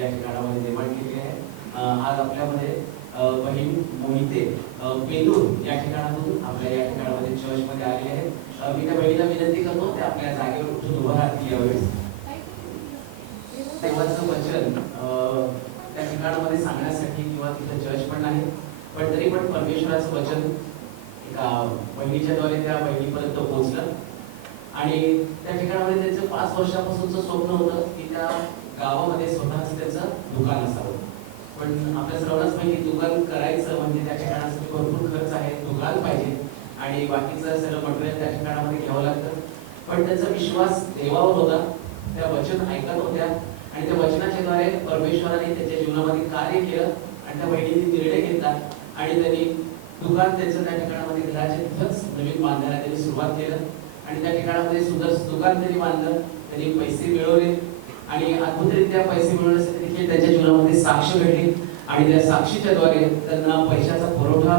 या ठिकाणामध्ये निर्माण केली आहे. आज आपल्यामध्ये बहीण मोहिते पेंदूर या ठिकाणातून आपल्या या ठिकाणामध्ये चर्चमध्ये आले आहेत. मी त्या बहिणीला विनंती करतो ते आपल्या जागेवर उठून उभं राहतील यावेळेस. देवाचं वचन त्या ठिकाणामध्ये सांगण्यासाठी किंवा तिथं चर्च पण नाही, पण तरी पण परमेश्वराचं वचन एका बहिणीच्या द्वारे त्या बहिणीपर्यंत पोहोचलं आणि त्या ठिकाणामध्ये त्यांचं 5 वर्षापासूनचं स्वप्न होतं की त्या गावामध्ये स्वतःच त्याचं दुकान असावं. पण आपल्या सर्वांनाच माहिती दुकान करायचं म्हणजे त्या ठिकाणासाठी भरपूर खर्च आहे, दुकान पाहिजे आणि बाकीचं सगळं मटेरियल त्या ठिकाणामध्ये घ्यावं लागतं. पण त्याचा विश्वास देवावर होता, त्या वचन ऐकत होत्या आणि त्या वचनाच्या द्वारे परमेश्वराने त्याच्या जीवनामध्ये कार्य केलं आणि त्या बहिणीने निर्णय घेतला आणि त्यांनी दुकान त्याचं त्या ठिकाणामध्ये घराच्या तिथंच नवीन बांधायला त्यांनी सुरुवात केलं आणि त्या ठिकाणामध्ये सुंदर दुकान त्यांनी बांधलं. त्यांनी पैसे मिळवले आणि अद्भुतरित्या पैसे मिळवण्यासाठी देखील त्यांच्या जीवनामध्ये साक्ष घडली आणि त्या साक्षीच्या द्वारे त्यांना पैशाचा पुरवठा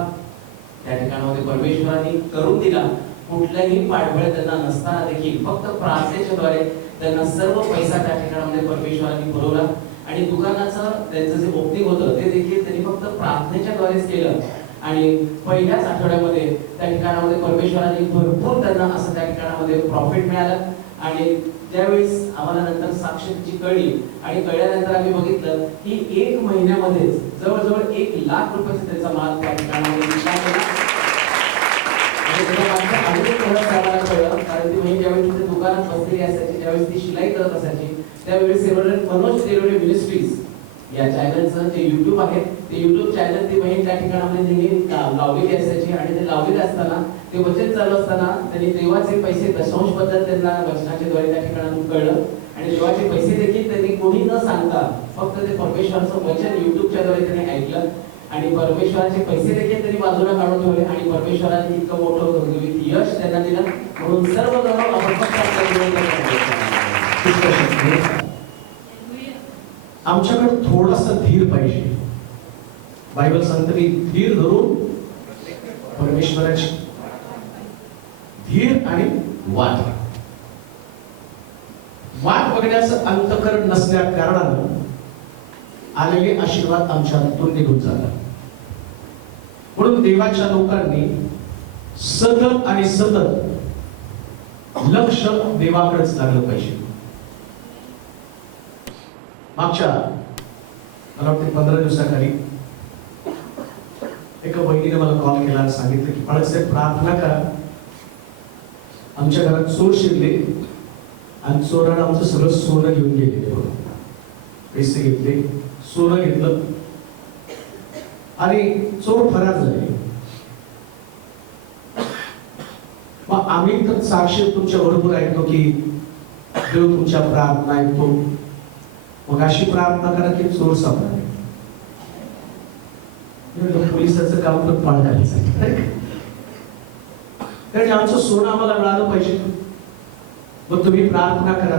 त्या ठिकाणामध्ये परमेश्वराने करून दिला. कुठल्याही पाठबळ त्यांना नसताना देखील फक्त प्रार्थनेच्या द्वारे त्यांना सर्व पैसा त्या ठिकाणामध्ये परमेश्वराने पुरवला आणि दुकानाचं त्यांचं जे ओपनिंग होतं ते देखील त्यांनी फक्त प्रार्थनेच्या द्वारेच केलं आणि पहिल्याच आठवड्यामध्ये त्या ठिकाणामध्ये परमेश्वराने भरपूर त्यांना असं त्या ठिकाणामध्ये प्रॉफिट मिळालं आणि त्यावेळेस आम्हाला नंतर साक्ष तिची कळली आणि कळल्यानंतर आम्ही बघितलं की 1 महिन्यामध्येच जवळजवळ 1 लाख रुपयाचा त्याचा माल त्या ठिकाणामध्ये विकला गेला. कारण ती बहीण ज्यावेळेस तिथे दुकानात बसलेली असायची, ज्यावेळेस ती शिलाई करत असायची, त्यावेळेस मनोज देवरे मिनिस्ट्रीज या चॅनलचं जे युट्यूब आहे ते युट्यूब चॅनल ती बहीण त्या ठिकाणामध्ये नेहमी लावलेली असायची आणि ते लावलेले असताना ते वचन चालू असताना त्यांनी देवाचे पैसे दशांश बद्दल त्यांना वचनाच्या द्वारे त्या ठिकाणातून कळलं आणि देवाचे पैसे देखील त्यांनी कोणी न सांगता फक्त ते परमेश्वराचं वचन युट्यूबच्या द्वारे त्यांनी ऐकलं आणि परमेश्वराचे पैसे देखील त्यांनी बाजूला काढून ठेवले आणि परमेश्वराने इतकं मोठं यश त्यांना दिलं. म्हणून सर्व गौरव आमच्याकडे थोडासा धीर पाहिजे. बायबल सांगते की धीर धरून परमेश्वराची धीर आणि वाट बघण्याचं अंतःकरण नसल्या कारणानं आलेले आशीर्वाद आमच्या हातून निघून जातात. म्हणून देवाच्या लोकांनी सतत आणि सतत लक्ष देवाकडेच लागलं पाहिजे. मागच्या मला वाटते 15 दिवसाखाली एका बहिणीने मला कॉल केला आणि सांगितलं की बाळासाहेब प्रार्थना करा, आमच्या घरात चोर शिरले आणि चोरानं आमचं सगळं सोनं घेऊन गेले. पैसे घेतले, सोनं घेतलं आणि चोर फरार झाले. मग आम्ही तर साक्षी तुमच्या बरोबर ऐकतो की देव तुमच्या प्रार्थना ऐकतो. मग अशी प्रार्थना करा की चोर सापडा. पोलिसाचं काम पण पाळ घालायचं कारण आमचं सोनं आम्हाला मिळालं पाहिजे. मग तुम्ही प्रार्थना करा.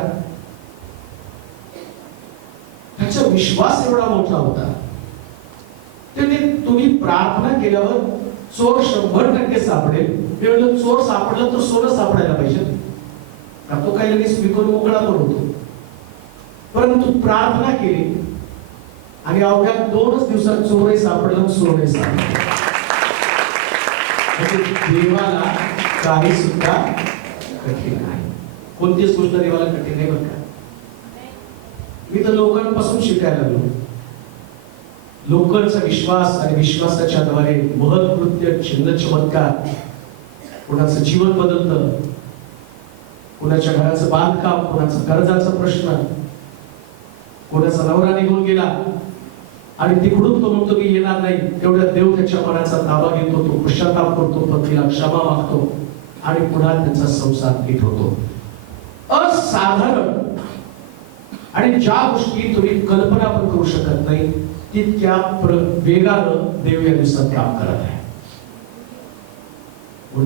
त्याचा विश्वास एवढा मोठा होता त्याने तुम्ही प्रार्थना केल्यावर चोर 100% सापडेल. मी म्हणलं चोर सापडलं तर सोनं सापडायला पाहिजे का? तो काही लगेच विकून मोकळा पण होतो. परंतु प्रार्थना केली आणि अवघ्या 2च दिवसात चोरही सापडलं, सोनही सापडलं. देवाला काही सुद्धा कठीण नाही. कोणतीच गोष्ट देवाला कठीण नाही बरं का. मी तर लोकांपासून शिकायला लागलो. लोकांचा विश्वास आणि विश्वासाच्या द्वारे महत्कृत्य चिन्ह चमत्कार, कोणाचं जीवन बदलतं, कोणाच्या घराचं बांधकाम, कोणाचं कर्जाचा प्रश्न, कोणाचा नवरा निघून गेला आणि तिकडून तो म्हणतो की येणार नाही, तेवढ्या देव त्याच्या मनाचा ताबा घेतो, तो पश्चाताप करतो, पत्नीला क्षमा मागतो आणि पुन्हा त्यांचा संसार नीट होतो. असाधारण आणि ज्या गोष्टी तुम्ही कल्पना पण करू शकत नाही तितक्या वेगानं देव या दिवसात काम करत आहे.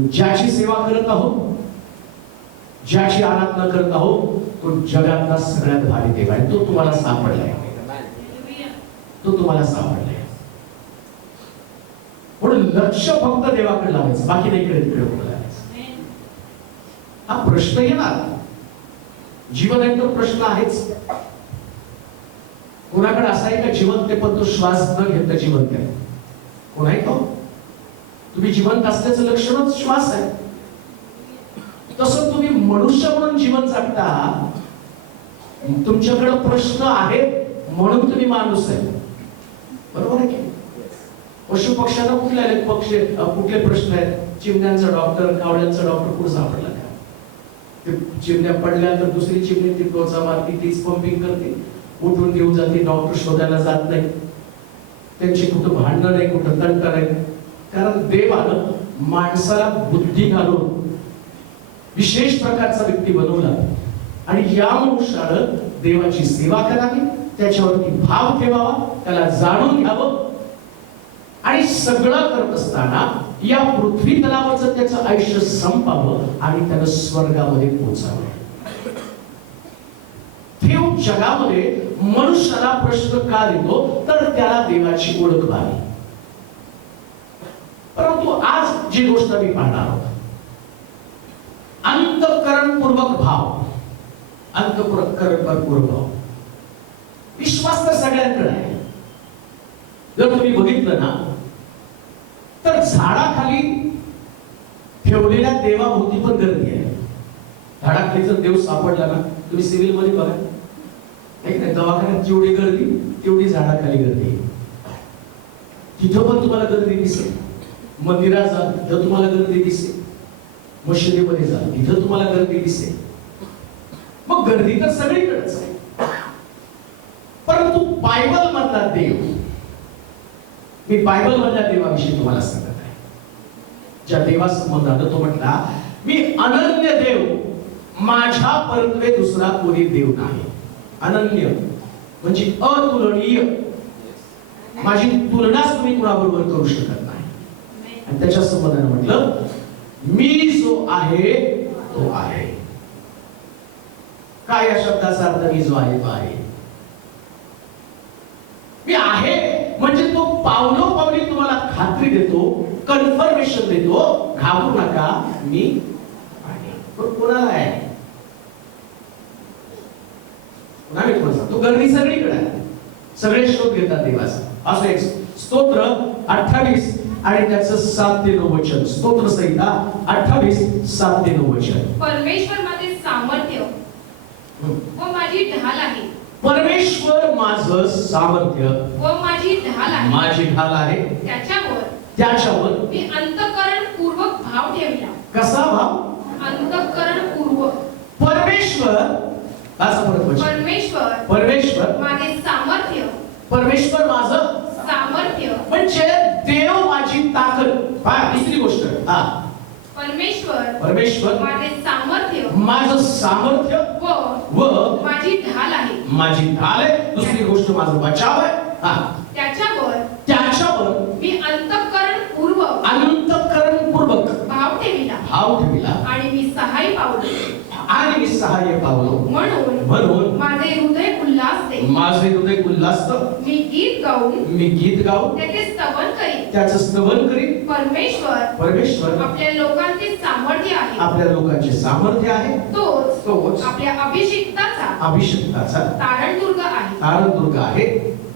ज्याची सेवा करत आहोत, ज्याची आराधना करत आहोत, तो जगातला सगळ्यात भारी देव आहे. तो तुम्हाला सापडलाय, तो तुम्हाला सापडलाय. म्हणून लक्ष फक्त देवाकडे लावायचं, बाकी नाही इकडे लावायचं. हा प्रश्न येणार, जीवन आहे तो प्रश्न आहेच. कोणाकडे असा आहे का जिवंत आहे पण तो श्वास न घेता जिवंत आहे? कोण आहे का? तुम्ही जिवंत असल्याचं लक्षणच श्वास आहे. तसं तुम्ही मनुष्य म्हणून जीवन जगता. तुमच्याकडे प्रश्न आहेत म्हणून तुम्ही माणूस आहे. बरोबर आहे की? पशु पक्ष्यांना कुठले प्रश्न आहेत? चिमण्यांचा डॉक्टर, कावळ्यांचा डॉक्टर कुठं सापडला का? ते चिमण्या पडल्यानंतर दुसरी चिमणी ती टोचा मारती, तीच पंपिंग करते, उठून घेऊन जाते. डॉक्टर शोधायला जात नाही. त्यांची कुठं भांडणं नाही, कुठं तंट नाही. कारण देवानं माणसाला बुद्धी घालून विशेष प्रकारचा व्यक्ती बनवला आणि या मनुष्यानं देवाची सेवा करावी, त्याच्यावरती भाव ठेवावा, त्याला जाणून घ्यावं आणि सगळं करत असताना या पृथ्वी तलावाचं त्याचं आयुष्य संपावं आणि त्यानं स्वर्गामध्ये पोहोचावं. देव जगामध्ये मनुष्याला प्रश्न का देतो? तर त्याला देवाची ओळख व्हावी. परंतु आज जी गोष्ट मी पाहणार आहोत, अंतःकरणपूर्वक भाव. अंतःकरणपूर्वक भाव, विश्वास तर सगळ्यांकडे आहे. जर तुम्ही बघितलं ना तर झाडाखाली ठेवलेल्या देवाभोवती पण गर्दी आहे. झाडाखाली जर देव सापडला ना, तुम्ही सिव्हिल मध्ये बघा, एक नाही दवाखान्यात जेवढी गर्दी तेवढी झाडाखाली गर्दी. तिथं पण तुम्हाला गर्दी दिसेल. मंदिरात जा तिथं तुम्हाला गर्दी दिसेल. मशिदीमध्ये जा तिथं तुम्हाला गर्दी दिसेल. मग गर्दी तर सगळीकडेच आहे. परंतु बायबल मधला देव, मी बायबल मधल्या देवाविषयी तुम्हाला सांगत आहे. ज्या देवासंबंधात तो म्हटला, मी अनन्य देव, माझ्या परत्वे दुसरा कोणी देव नाही. अनन्य म्हणजे अतुलनीय. माझी तुलनाच तुम्ही कुणाबरोबर करू शकत नाही. आणि त्याच्या संबंधाने म्हटलं, मी जो आहे तो आहे. काय या शब्दाचा अर्थ? मी जो आहे तो आहे. मी आहे म्हणजे तो पावलोपावली तुम्हाला खात्री देतो, कन्फर्मेशन देतो, घाबरू नका, मी आहे. पण कोणाला आहे? तो गर्दी सगळीकडे आहे. सगळे शोध घेतात देवाचा. असं एक स्तोत्र 28 आणि त्याचं 7 ते 9 वचन. स्तोत्र संहिता 28 7 ते 9 वचन. परमेश्वर माझे सामर्थ्य व माझी ढाल आहे. परमेश्वर माझं सामर्थ्य व माझी ढाल आहे. माझी ढाल आहे. त्याच्यावर मी अंतःकरण पूर्वक भाव ठेवला. कसा भाव? अंतःकरण पूर्वक. परमेश्वर परमेश्वर माझे सामर्थ्य. परमेश्वर माझं सामर्थ्य म्हणजे देव माझी ताकद. दुसरी गोष्ट, परमेश्वर माझे सामर्थ्य, माझं सामर्थ्य व माझी ढाल आहे. माझी ढाल आहे. दुसरी गोष्ट माझं बचाव आहे. त्याच्यावर मी अंतःकरण पूर्वक भाव ठेविला आणि मी सहाय्य पावलो. म्हणून माझे हृदय उल्हासते. मी गीत गाऊन त्याचे स्तवन करीन. परमेश्वर आपल्या लोकांचे सामर्थ्य आहे. तोच आपल्या अभिषिक्ताचा तारणदुर्ग आहे.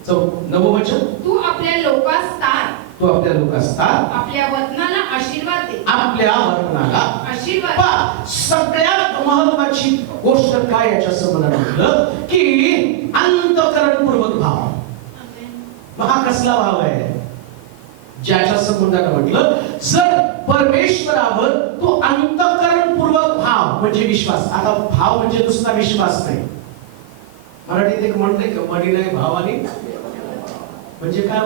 9 वचन. तू आपल्या लोकास तार. आपल्या वचनाला आशीर्वाद दे. सगळ्यात महत्वाची गोष्ट काय याच्या संबंधात म्हटलं की अंतःकरणपूर्वक भाव. हा कसला भाव आहे? ज्याच्या संबंधात म्हटलं, जर परमेश्वरावर तो अंतःकरणपूर्वक भाव म्हणजे विश्वास. आता भाव म्हणजे नुसता विश्वास नाही. मराठीत एक म्हणते का, मनी नाही भावानी म्हणजे काय?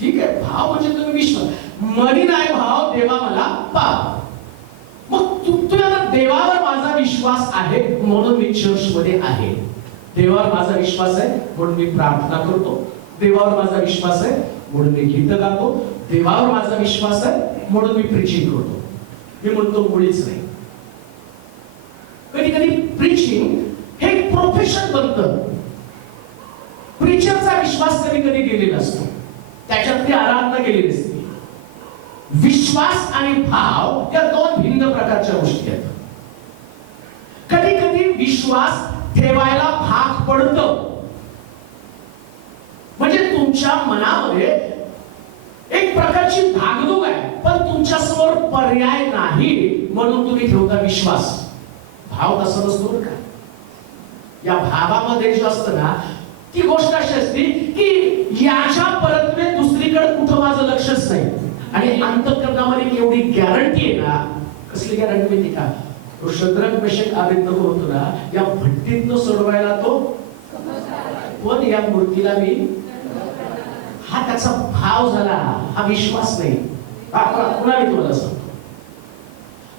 ठीक आहे, भाव म्हणजे तुम्ही विश्वास. मनी नाही भाव, देवा मला पाव. मग तुम्हाला देवावर माझा विश्वास आहे म्हणून मी चर्च मध्ये आहे. देवावर माझा विश्वास आहे म्हणून मी प्रार्थना करतो. देवावर माझा विश्वास आहे म्हणून मी गीत गातो. देवावर माझा विश्वास आहे म्हणून मी प्रीचिंग करतो. मी म्हणतो मुळीच नाही. कधी कधी प्रीचिंग हे एक प्रोफेशन बनतं. प्रीचरचा विश्वास कधी कधी गेलेला असतो, त्याच्यातली आराधना गेलेली असते. विश्वास आणि भाव या दोन भिन्न प्रकारच्या गोष्टी आहेत. कधी कधी विश्वास ठेवायला भाग पडतं. म्हणजे तुमच्या मनामध्ये एक प्रकारची धाकधूक आहे, पण तुमच्या समोर पर्याय नाही म्हणून तुम्ही ठेवता विश्वास. भाव तसा नसतो बरं का. या भावामध्ये जे असतं ना, ती गोष्ट अशी असते की याच्या परत्वे दुसरीकडे कुठं माझं लक्षच नाही. आणि अंतःकरणामध्ये एवढी गॅरंटी आहे ना. कसली गॅरंटी माहिती का? तो शद्रक मेशक अबेदnego होतो ना, या भट्टीतनं सोडवायला तो पण या मूर्तीला मी, हा त्याचा भाव झाला, हा विश्वास नाही. पुन्हा मी तुम्हाला सांगतो,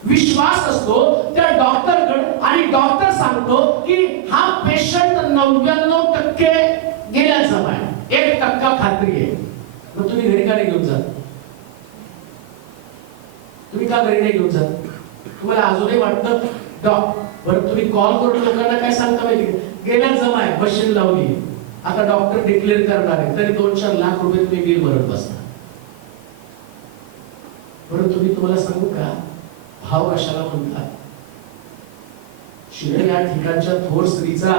विश्वास असतो त्या डॉक्टरकडे आणि डॉक्टर सांगतो की हा पेशंट 99% गेल्याचा आहे, 1% खात्री आहे. मग तुम्ही घरी का नाही घेऊन जात? तुम्ही का घरी नाही घेऊन जात? तुम्हाला अजूनही वाटतं बरं, तुम्ही कॉल करून लोकांना काय सांगता माहिती? गेल्या जमा आहे, मशीन लावली, आता डॉक्टर डिक्लेअर करणार आहे, तरी 2-4 लाख रुपये तुम्ही बिल भरत बसता. बरं, तुम्हाला सांगू का भाव कशाला म्हणतात? शिळे या ठिकाणच्या थोर स्त्रीचा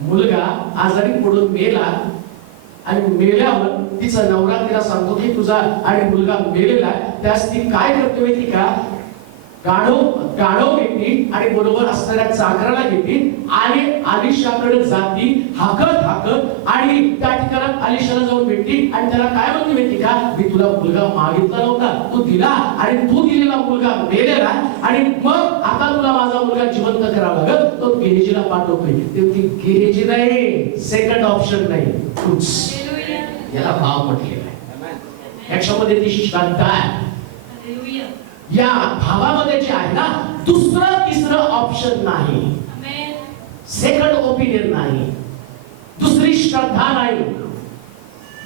मुलगा आजारी पडून मेला आणि मेल्यावर तिचा नवरा तिला सांगतो की तुझा आणि मुलगा मेलेला आहे. त्यास ती काय करते माहिती का? गाढव घेतली आणि बरोबर असणाऱ्या चाकराला घेतली आणि आलिशाकडे जाती हाकत आणि त्या ठिकाणात आलिशाला जाऊन भेटली आणि त्याला काय म्हणते माहिती का? मी तुला मुलगा मागितला नव्हता, तू दिला आणि तू दिलेला मुलगा मेलेला आणि मग आता तुला माझा मुलगा जिवंत करावा लागेल, तो गेहेजीला पाठवतोय. ती गेहेजी नाही, सेकंड ऑप्शन नाही, तूच. याला भाव म्हटलेला आहे. याच्यामध्ये ती श्रद्धा आहे. या भावामध्ये जे आहे ना, दुसरं तिसरं ऑप्शन नाही, सेकंड ओपिनियन नाही, दुसरी श्रद्धा नाही,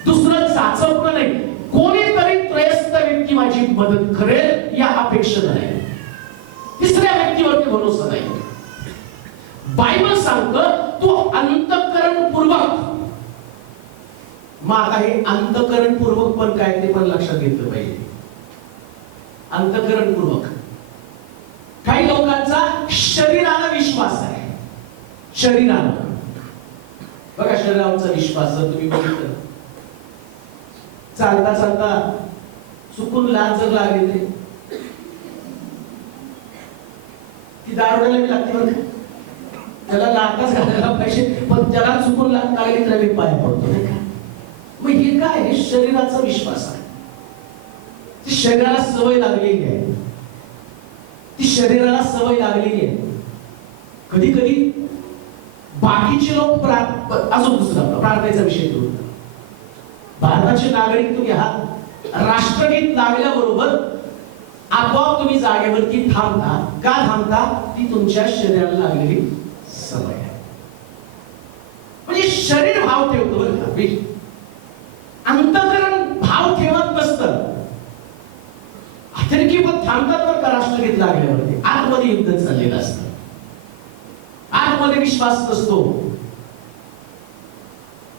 दुसरं चाचपणं नाही. कोणीतरी त्रयस्थ व्यक्ती माझी मदत करेल या अपेक्षा नाही, तिसऱ्या व्यक्तीवरती भरोसा नाही. बायबल सांगतं तू अंतःकरणपूर्वक. मग आता हे अंतःकरणपूर्वक पण काय ते पण लक्षात घेतलं पाहिजे. अंतःकरणपूर्वक काही लोकांचा शरीराला विश्वास आहे. शरीराला बघा, शरीराचा विश्वास जर तुम्ही बघितलं, चालता चालता चुकून लाज जर लागली ती दारुड्याला मी लागते बरं का. त्याला लाटच घालायला पाहिजे, पण त्याला चुकून लागली तर मी पाय पडतो नाही का. मग हे काय? हे शरीराचा विश्वास आहे. ती शरीराला सवय लागलेली आहे. ती शरीराला सवय लागलेली आहे. कधी कधी बाकीचे लोक अजून दुसरा प्रार्थनेचा विषय घेऊन, भारताचे नागरिक तुम्ही आहात, राष्ट्रगीत लागल्याबरोबर आपोआप तुम्ही जागेवरती थांबता. का थांबता? ती तुमच्या शरीराला लागलेली सवय आहे. म्हणजे शरीर भाव ठेवतो बरं का. अंतःकरण भाव ठेवत नसतं. तरी की पण थांबतात बरं का राष्ट्रगीत लागल्यावरती. आतमध्ये युद्ध चाललेलं असतं, आतमध्ये विश्वास नसतो.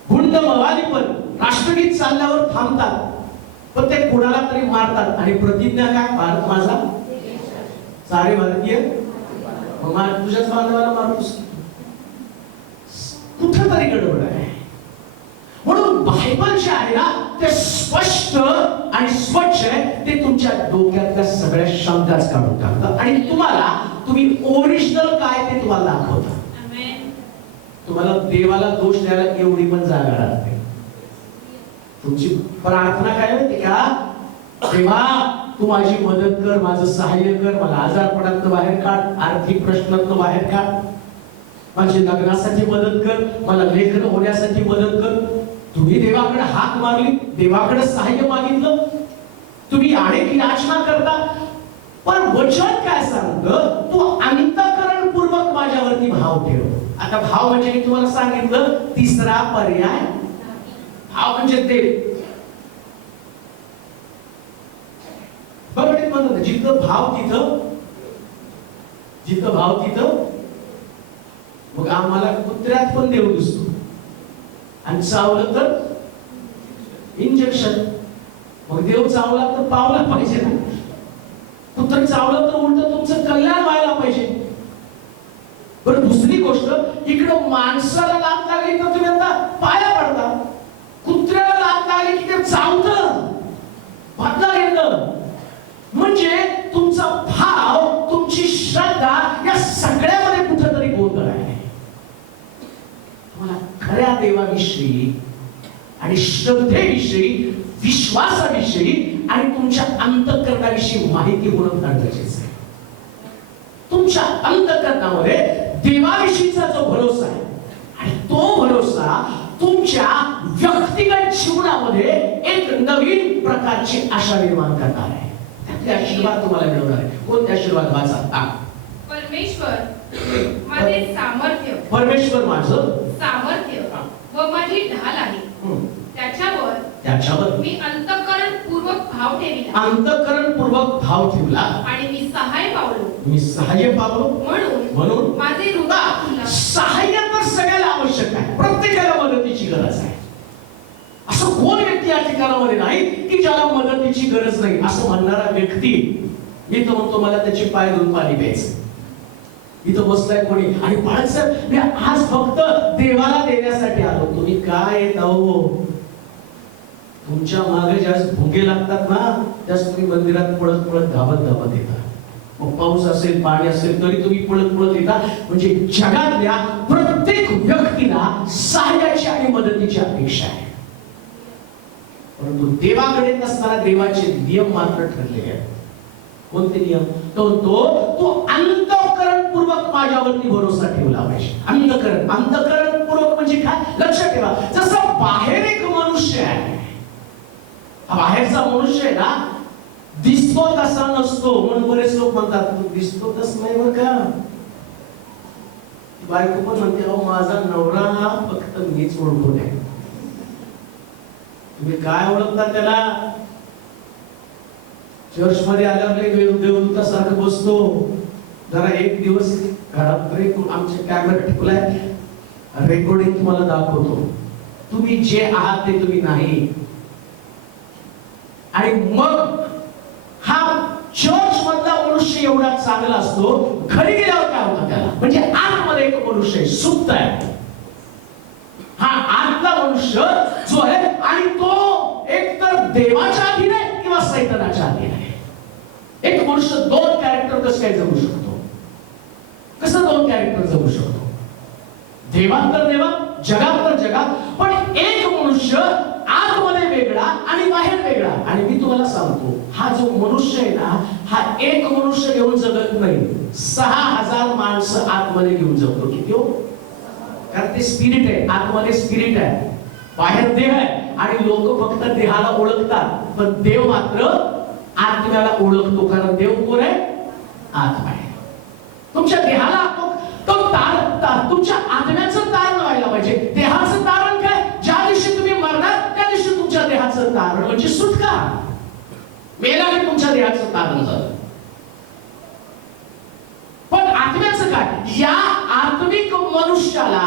हुंड मवाली पण राष्ट्रगीत चालल्यावर थांबतात, पण ते कुणाला तरी मारतात. आणि प्रतिज्ञा काय? भारत माझा, सारे भारतीय. मग तुझ्याच बांधवाला मारतोस, कुठं तरी गडबड आहे. म्हणून बायबल जे आहे ना, ते स्पष्ट आणि स्वच्छ आहे. ते तुमच्या डोक्यातल्या सगळ्या शंकाच काढून टाकतात आणि तुम्ही ओरिजिनल काय ते तुम्हाला दाखवतात. तुम्हाला देवाला दोष द्यायला एवढी पण जागा राहत नाही. तुमची प्रार्थना काय माहिती का? देवा तू माझी मदत कर, माझं सहाय्य कर, मला आजारपणातनं बाहेर काढ, आर्थिक प्रश्नातनं बाहेर काढ, माझी लग्नासाठी मदत कर, मला लेकरं होण्यासाठी मदत कर. तुम्ही देवाकडे हाक मारली, देवाकडे सहाय्य मागितलं, तुम्ही अनेक याचना करता, पण वचन काय सांगतं? तू अंतःकरणपूर्वक माझ्यावरती भाव ठेव. आता भाव म्हणजे मी तुम्हाला सांगितलं तिसरा पर्याय. भाव म्हणजे ते बघा म्हणतो, जिथं भाव तिथं मग आम्हाला कुत्र्यात पण देव दिसतो आणि चावलं तर इंजेक्शन. मग देव चावला तर पावला पाहिजे ना, कुत्र चावलं तर उलट तुमचं कल्याण व्हायला पाहिजे. बरं, दुसरी गोष्ट, इकडं माणसाला लात लागली तर तुम्ही आता पाया पडता, कुत्र्याला लात लागली की ते चावतं, बदला घेतं. म्हणजे तुमचा भाव, तुमची श्रद्धा या सगळ्यामध्ये कुठेतरी गोंधळ आहे. तुम्हाला खऱ्या देवाविषयी आणि श्रद्धेविषयी, विश्वासाविषयी आणि तुमच्या अंतःकरणाविषयी माहिती होणं फार गरजेचं आहे. तुमच्या अंतःकरणामध्ये देवाविषयीचा जो भरोसा आहे आणि तो भरोसा तुमच्या व्यक्तिगत जीवनामध्ये एक नवीन प्रकारची आशा निर्माण करणार आहे. त्यातले आशीर्वाद तुम्हाला मिळवणार आहे. कोणते आशीर्वाद? वाचा. परमेश्वर माझे सामर्थ्य, परमेश्वर माझं सामर्थ्य व माझी ढाल आहे. त्याच्यावर मी अंतःकरणपूर्वक भाव ठेविला, अंतःकरणपूर्वक भाव ठेवला आणि मी सहाय्य पावलो. म्हणून माझे हृदय सहाय्य तर सगळ्याला आवश्यक आहे, प्रत्येकाला मदतीची गरज आहे. असं कोण व्यक्ती या ठिकाणामध्ये नाही की ज्याला मदतीची गरज नाही असं म्हणणारा व्यक्ती, मी तर म्हणतो मला त्याची पाय धुवून पाणी प्यायचं. इथं बसलाय कोणी आणि बाळासाहेब मी आज फक्त देवाला देण्यासाठी आलो. तुम्ही काय येत आहो? तुमच्या मागे जास्त भुंगे लागतात ना, त्यास तुम्ही मंदिरात पळत पळत धावत येतात. मग पाऊस असेल, पाणी असेल तरी तुम्ही पळत पळत येता. म्हणजे जगातल्या प्रत्येक व्यक्तीला सहाय्याची आणि मदतीची अपेक्षा आहे. परंतु देवाकडे नसताना देवाचे नियम मात्र ठरलेले आहेत. कोणते नियम? तो अंतःकरणपूर्वक माझ्यावरती भरोसा ठेवला पाहिजे. अंतःकरणपूर्वक म्हणजे काय? लक्षात ठेवा, जसं बाहेर एक मनुष्य आहे, हा बाहेरचा मनुष्य आहे ना, दिसतो तसा नसतो. म्हणून बरेच लोक म्हणतात तू दिसतो तस नाही बरं का. बायको पण म्हणते अहो माझा नवरा हा फक्त मीच ओळखून आहे. तुम्ही काय ओळखता त्याला? चर्च मध्ये आल्यावर देवदूतासारखं बसतो. जरा एक दिवस घरात आमच्या कॅमेरा ठेवलाय, रेकॉर्डिंग तुम्हाला दाखवतो. तुम्ही जे आहात ते तुम्ही नाही. आणि मग हा चर्च मधला मनुष्य एवढा चांगला असतो, घरी गेल्यावर काय होतं त्याला? म्हणजे आतमध्ये एक मनुष्य सुप्त आहे. हा आतला मनुष्य जो आहे आणि तो एक तर देवाच्या अधीन आहे किंवा सैतानाच्या अधीन आहे. एक मनुष्य दोन कॅरेक्टर कसं काय जगू शकतो? कसं दोन कॅरेक्टर जगू शकतो? देवात तर देवा, जगात तर जगात. पण एक मनुष्य आतमध्ये वेगळा आणि बाहेर वेगळा. आणि मी तुम्हाला सांगतो, हा जो मनुष्य आहे ना, हा एक मनुष्य घेऊन जगत नाही, 6000 माणसं आतमध्ये घेऊन जगतो. किती हो? कारण ते स्पिरिट आहे, आतमध्ये स्पिरिट आहे, बाहेर देह आहे. आणि लोक फक्त देहाला ओळखतात, पण देव मात्र आत्म्याला ओळखतो. कारण देव कोण आहे? आत्मा आहे. तुमच्या देहाला तो तुमच्या आत्म्याचं तारण व्हायला पाहिजे. देहाचं तारण काय? ज्या दिवशी तुम्ही मरणार त्या दिवशी तुमच्या देहाचं तारण म्हणजे सुटका. मेला की तुमच्या देहाचं तारण झालं. पण आत्म्याचं काय? या आत्मिक मनुष्याला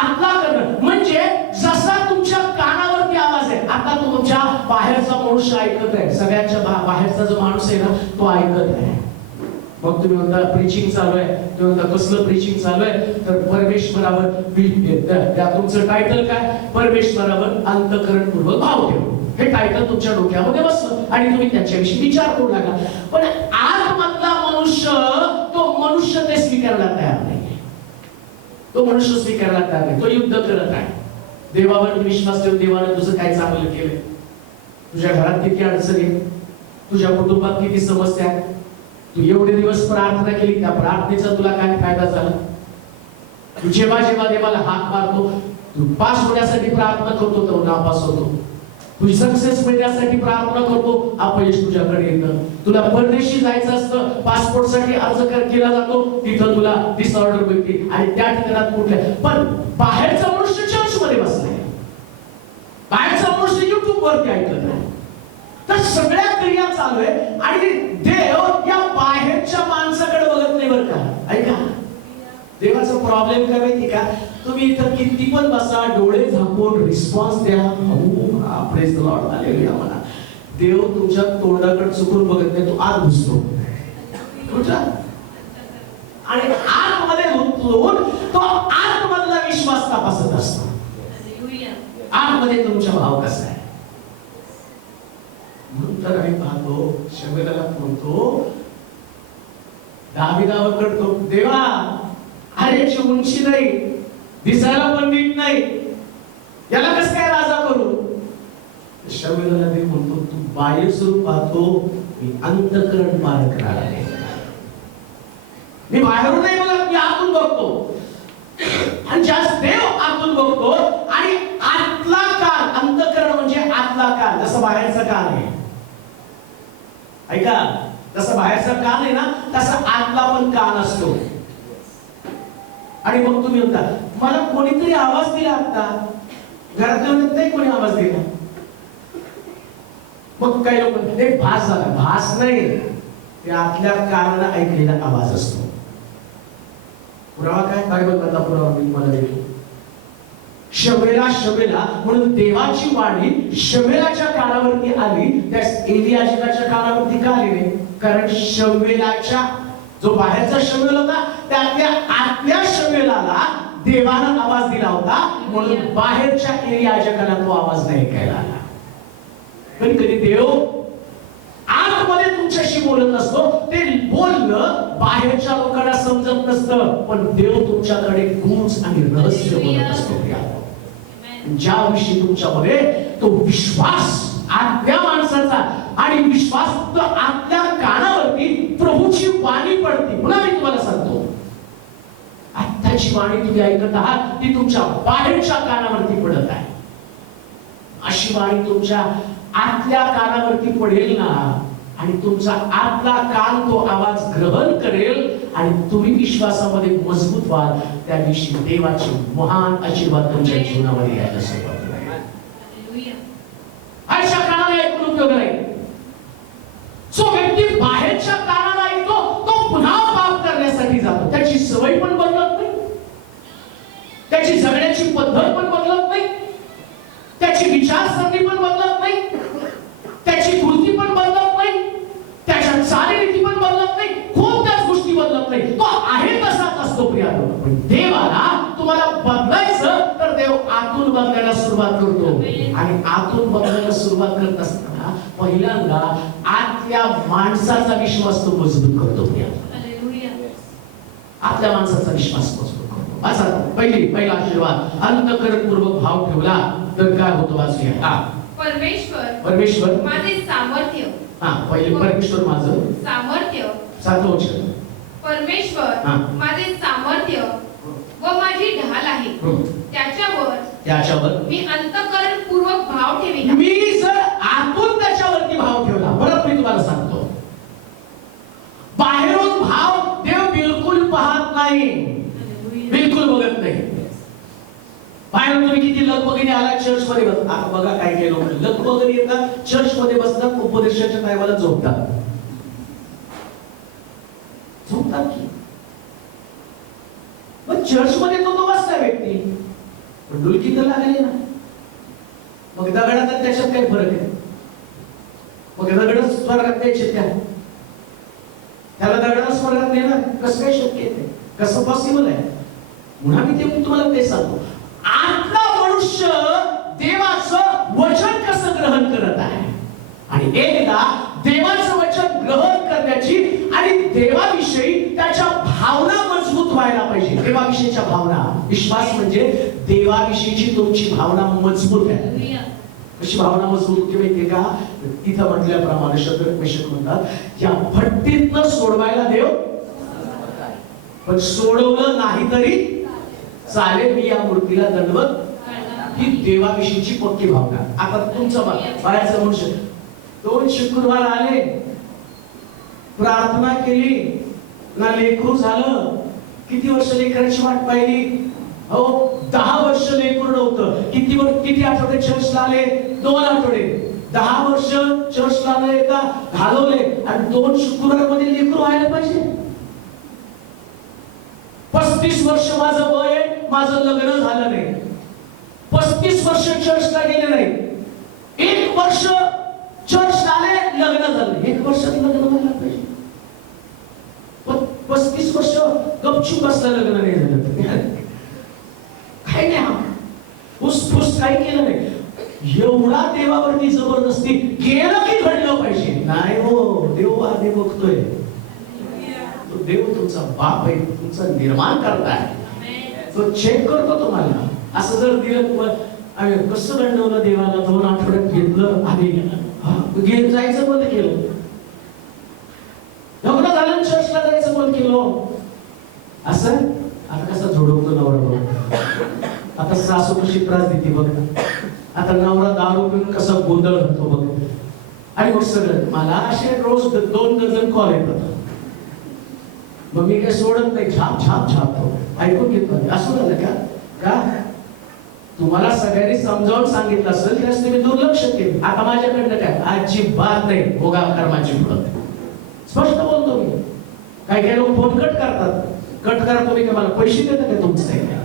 आत्मा करणं म्हणजे जसा तुमच्या कानावरती आवाज आहे. आता तुमच्या बाहेरचा मनुष्य ऐकत आहे, सगळ्यांच्या बाहेरचा जो माणूस आहे ना तो ऐकत आहे. मग तुम्ही म्हणता प्रीचिंग चालू आहे, तुम्ही म्हणता कसलं प्रीचिंग चालू आहे? तर परमेश्वरावर, त्या तुमचं टायटल काय? परमेश्वरावर अंतःकरणपूर्वक भाव ठेव. हे टायटल तुमच्या डोक्यामध्ये बसलं आणि तुम्ही त्याच्याविषयी विचार करू लागा. पण आतमधला मनुष्य, तो मनुष्य ते स्वीकारायला तयार नाही. तो मनुष्य स्वीकारायला तयार नाही. तो युद्ध करत आहे. देवावर विश्वास ठेवून देवाने तुझं काय चांगलं केलं, तुझ्या घरात किती अडचणी, तुझ्या कुटुंबात किती समस्या आहेत, तू एवढे दिवस प्रार्थना केली, त्या प्रार्थनेचा तुला काय फायदा झाला? तू जेव्हा जेव्हा देवाला हाक मारतो, तू पास होण्यासाठी प्रार्थना करतो तर नापास होतो. तू सक्सेस मिळण्यासाठी प्रार्थना करतो, अपयश तुझ्याकडे येतं. तुला परदेशी जायचं असतं, पासपोर्ट साठी अर्ज केला जातो, तिथं तुला डिसऑर्डर मिळते आणि त्या ठिकाणात कुठल्या. पण बाहेरचा मनुष्य चर्च मध्ये बसलाय, बाहेरचा मनुष्य युट्यूब वरती ऐकत आहे. तर सगळ्या क्रिया चालू आहे आणि देव या बाहेरच्या माणसाकडे बघत नाही बरं का. ऐका, देवाचा प्रॉब्लेम काय माहिती का? तुम्ही इथं किती पण बसा, डोळे झाकून रिस्पॉन्स द्या, प्रेज द लॉर्ड, हालेलुया म्हणा, देव तुमच्या तोंडाकडे चुकून बघत नाही. तो आत घुसतो आणि आतमध्ये घुसून तो आतमध्ये आतमध्ये तुमचा भाव कसा आहे. म्हणून तर आम्ही पाहतो शमूएलाला बोलतो, दाविदावर करतो, देवा अरे याची उंची नाही, दिसायला पण नीट नाही, याला कसं काय राजा करू. शमूएलाला मी म्हणतो, तू बाह्य स्वरूप पाहतो, मी अंतःकरण पारख राहिले. मी बाहेरून नाही बोलत, मी आतून बघतो. आणि ज्यास देव आतून बघतो आणि आतला कान, अंतःकरण म्हणजे आतला कान, जसं बाहेरचा कान आहे. ऐका, जसं बाहेरचा कान आहे ना, तसा आतला पण कान असतो. आणि मग तुम्ही म्हणता, मला कोणीतरी आवाज दिला आता, घरात नाही कोणी आवाज दिला. मग काही लोक म्हणते भास झाला. भास नाही, ते आतल्या कानाला ऐकलेला आवाज असतो. पुरावा काय? बायबलमधला पुरावा मी तुम्हाला देतो. शमूएला म्हणून देवाची वाणी शमूएलाच्या कानावरती आली, त्या एलियाशिबाच्या कानावरती का आली नाही? कारण शमूएलाच्या जो बाहेरचा शमूएल होता, त्यातल्या आतल्या शमूएलाला देवानं आवाज दिला होता, म्हणून बाहेरच्या एलियाशिबाला तो आवाज नाही ऐकायला आला. कधी कधी देव आतमध्ये तुमच्याशी बोलत असतो, ते बोलणं बाहेरच्या लोकांना समजत नसतं, पण देव तुमच्याकडे गुज आणि रहस्य बोलत असतो. ज्याविषयी तुमच्यामध्ये तो विश्वास आतल्या माणसाचा आणि विश्वास तो आतल्या कानावरती प्रभूची वाणी पडते. पुन्हा मी तुम्हाला सांगतो, आत्ताची वाणी तुम्ही ऐकत आहात, ती तुमच्या बाहेरच्या कानावरती पडत आहे. अशी वाणी तुमच्या आतल्या कानावरती पडेल ना, आणि तुमचा आतला कान तो आवाज ग्रहण करेल आणि तुम्ही विश्वासामध्ये मजबूत व्हाल, त्या दिवशी देवाचे महान आशीर्वाद तुमच्या जीवनामध्ये यायला सुरुवात होईल. आजच्या कानाला ऐकून उपयोग नाही. जो व्यक्ती बाहेरच्या कानाला ऐकतो, तो पुन्हा पाप करण्यासाठी जातो. त्याची सवय पण बदलत नाही, त्याची जगण्याची पद्धत पण बदलत नाही, त्याची विचारसरणी पण बदलत नाही, त्याची कृती पण बदलत नाही, त्याच्या चालीरीती पण बदलत नाही, कोणत्याच गोष्टी बदलत नाही. तो आहे तसाच असतो. प्रियानो, पण देवाला तुम्हाला बदलायचं तर देव आतून बदलायला सुरुवात करतो. आणि आतून बदलायला सुरुवात करत असताना पहिल्यांदा आतल्या माणसाचा विश्वास तो मजबूत करतो. आतल्या माणसाचा विश्वास मजबूत करतो. असा पहिला आशीर्वाद, अंतःकरणपूर्वक भाव ठेवला तर काय होतो? वाचूया. परमेश्वर माझे सामर्थ्य. पहिले परमेश्वर माझं सामर्थ्य. 7 वचन. परमेश्वर माझे सामर्थ्य व माझी ढाल आहे. त्याच्यावर मी अंतःकरणपूर्वक भाव ठेविला. मी जर आतून त्याच्यावरती भाव ठेवला, परत मी तुम्हाला सांगतो, बाहेरून भाव देव बिलकुल पाहत नाही, बिलकुल बघत नाही. बाहेरून तुम्ही किती लगबगीने आला चर्च मध्ये बस. आता बघा काय काय लोक लगबगीने येतात, चर्च मध्ये बसतात, उपदेशाच्या टायमाला झोपतात की. पण चर्च मध्ये तो बसला व्यक्ती, पण डुलकी तर लागली ना. मग दगडात त्याच्यात काय फरक आहे? मग दगड स्वर्गात द्यायचे त्याला दगडाला स्वर्गात नेणार कसं काय शक्य आहे? कसं पॉसिबल आहे? म्हणून मी ते तुम्हाला ते सांगतो, आतला मनुष्य देवाचं वचन कसं ग्रहण करत आहे. आणि एकदा देवाचं वचन ग्रहण करण्याची आणि देवाविषयी त्याच्या भावना मजबूत व्हायला पाहिजे. देवाविषयीच्या भावना, विश्वास म्हणजे देवाविषयीची तुमची भावना मजबूत आहे. कशी भावना मजबूत होती माहितीये का? तिथं म्हटल्याप्रमाणे शद्रक मेशक म्हणतात, या भट्टीतनं सोडवायला देव, पण सोडवलं नाही तरी चालेल, मी या मूर्तीला दंडवत. ही देवाविषयीची पक्की भावना. आता तुमचा बाहेरचा मनुष्य 2 शुक्रवार आले, प्रार्थना केली ना, लेकरू झालं. किती वर्ष लेकराची वाट पाहिली? हो, 10 वर्ष लेकरू नव्हतं. किती आठवडे चर्चला आले? 2 आठवडे. 10 वर्ष चर्चला न येता घालवले आणि 2 शुक्रवारमध्ये लेकरू व्हायला पाहिजे. 35 वर्ष माझं वय आहे, माझं लग्न झालं नाही. 35 वर्ष चर्चला गेले नाही. 1 वर्ष चर्च आले, लग्न झालं. 1 वर्षात लग्न व्हायला पाहिजे. 35 वर्ष गपचूप बसलं, लग्न नाही झालं. काय नाही, फुसफुस काही केलं नाही. एवढा देवावरती जबरदस्ती केलं की घडलं पाहिजे नाही हो. देव आधी बघतोय. तो देव तुमचा बाप आहे, तुमचा निर्माण करताय. तो चेक करतो तुम्हाला. असं जर दिलं कसं दंडवलं देवाला 2 आठवड्यात घेतलं आणि जायचं बंद केलं. लग्न झालं चर्चला जायचं बंद केलं. असं आता कसा जोडवतो नवरा बघ. आता सासू कशी त्रास देते बघ. आता नवरा दारू पिऊन कसा गोंधळ घालतो बघ. आणि मग सगळं मला असे रोज 2 डझन कॉल येतात. मग मी काय सोडत नाही. छाप छाप छापतो. ऐकून घेतो. असं झालं का तुम्हाला सगळ्यांनी समजावून सांगितलं असेल त्यास तुम्ही दुर्लक्ष केलं. आता माझ्याकडनं काय अजिबात नाही. भोगा कर्माची फळं स्पष्ट बोलतो मी. काही लोक फोन कट करतात. कट करा तुम्ही का मला पैसे देता का तुमचं आहे?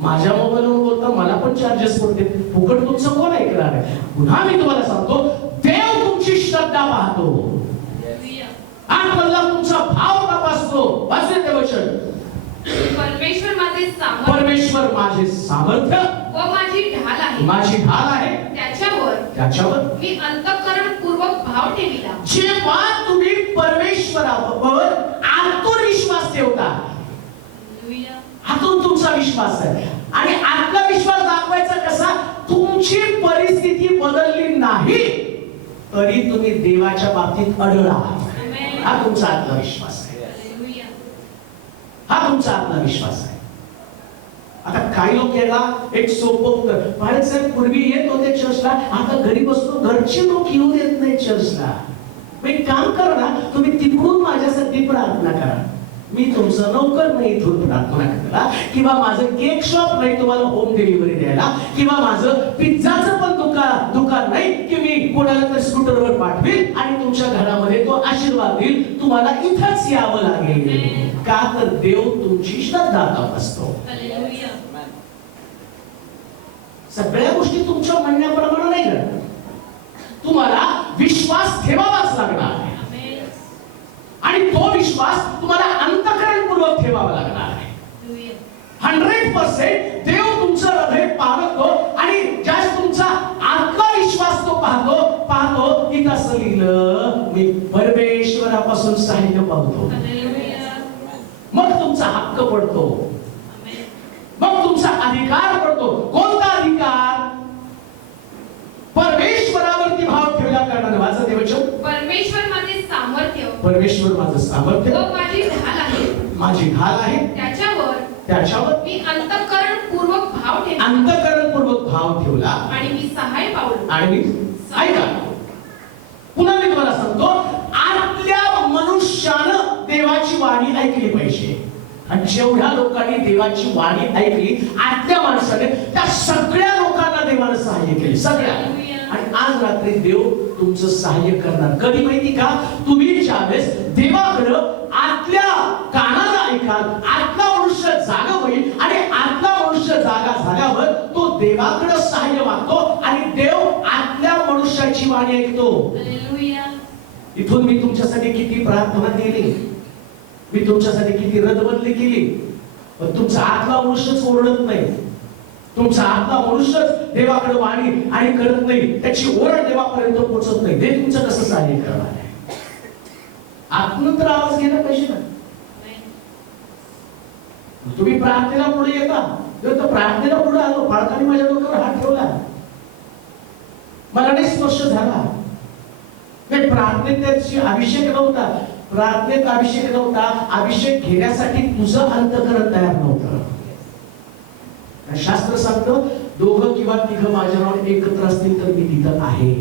माझ्या मोबाईलवर बोलता मला पण चार्जेस पडते. फुकट तुमचं कोण ऐकणार आहे? पुन्हा मी तुम्हाला सांगतो देव तुमची श्रद्धा पाहतो. आतमधला तुमचा भाव तपासतो. वाचले ते वचन. परमेश्वर माझे सामर्थ्य, परमेश्वर माझे सामर्थ्य व माझी ढाल आहे. माझी ढाल आहे. त्याच्यावर मी अंतःकरणपूर्वक भाव ठेविला. जेव्हा तुम्ही परमेश्वरावर आतून विश्वास ठेवता, आतून तुमचा विश्वास आहे. आणि आतला विश्वास दाखवायचा कसा? तुमची परिस्थिती बदलली नाही तरी तुम्ही देवाच्या बाबतीत अडळ आहात. हा तुमचा आत्मविश्वास आहे. हा तुमचा आत्मविश्वास आहे. आता काही लोक याला एक सोपं उत्तर, पाहिजे साहेब पूर्वी येत होते चर्चला, आता घरी बसतो, घरचे लोक येऊ देत नाही चर्चला. एक काम करा ना, तुम्ही तिकडून माझ्यासाठी प्रार्थना करा. मी तुमचा नोकर नाही इथून प्रार्थना करायला, किंवा माझं केक शॉप नाही तुम्हाला होम डिलिव्हरी द्यायला, किंवा माझं पिझ्झाचं पण दुकान नाही की मी कोणाला तर स्कूटरवर पाठवेल आणि तुमच्या घरामध्ये तो आशीर्वाद देईल. तुम्हाला इथंच यावं लागेल. का तर देव तुमची श्रद्धा तपासतो. सगळ्या गोष्टी तुमच्या म्हणण्याप्रमाणे नाही घडणार. तुम्हाला विश्वास ठेवावाच लागणार आहे. आणि तो विश्वास तुम्हाला अंतःकरणपूर्वक ठेवावा लागणार आहे. 100% देव तुमचं हृदय पाहतो आणि ज्यास तुमचा आत्मविश्वास तो पाहतो की कसं लिहिलं, मी परमेश्वरापासून सहाय्य पावतो. मग तुमचा हक्क पडतो. मग तुमचा अधिकार पडतो. कोणता अधिकार? परमेश्वरावरती भाव ठेवला करणार. माझं देवचन परमेश्वर माझे सामर्थ्य, परमेश्वर माझं सामर्थ्य व माझी ढाल आहे. माझी ढाल आहे. त्याच्यावर मी अंतःकरणपूर्वक भाव ठेवला. अंतःकरणपूर्वक भाव ठेवला आणि मी सहाय्य पावलो. आणि मी ऐका, पुन्हा मी तुम्हाला सांगतो, आतल्या मनुष्यानं देवाची वाणी ऐकली पाहिजे. आणि जेवढ्या लोकांनी देवाची वाणी ऐकली आतल्या माणसाने, त्या सगळ्या लोकांना देवानं सहाय्य केले. सगळ्या. आणि आज रात्री देव तुमचं सहाय्य करणार. कधी माहिती का? तुम्ही ज्यावेळेस देवाकडं आतल्या कानाला ऐकाल, आतला मनुष्य जागा होईल. आणि आतला मनुष्य जागा झाल्यावर तो देवाकडे सहाय्य मागतो आणि देव आतल्या मनुष्याची वाणी ऐकतो. इथून मी तुमच्यासाठी किती प्रार्थना केली, मी तुमच्यासाठी किती रदबदली केली, पण तुमचा आतला मनुष्यच ओरडत नाही. तुमचा आतला मनुष्यच देवाकडे वाणी आणि करत नाही, त्याची ओरड देवापर्यंत पोहोचत नाही. ते तुमचं कसं सहाय्य करणार आहे? आतून तर आवाज गेला पाहिजे ना. तुम्ही प्रार्थनेला पुढे येता, तर प्रार्थनेला पुढे आलो, बाळकाने माझ्या डोक्यावर हात ठेवला, मला नाही स्पर्श झाला. नाही, प्रार्थनेत त्याची अभिषेक नव्हता. प्रार्थनेत अभिषेक नव्हता. अभिषेक घेण्यासाठी तुझं अंतःकरण तयार नव्हतं. शास्त्र सांगतं, दोघं किंवा तिघं माझ्या नावाने एकत्र असतील तर मी तिथं आहे.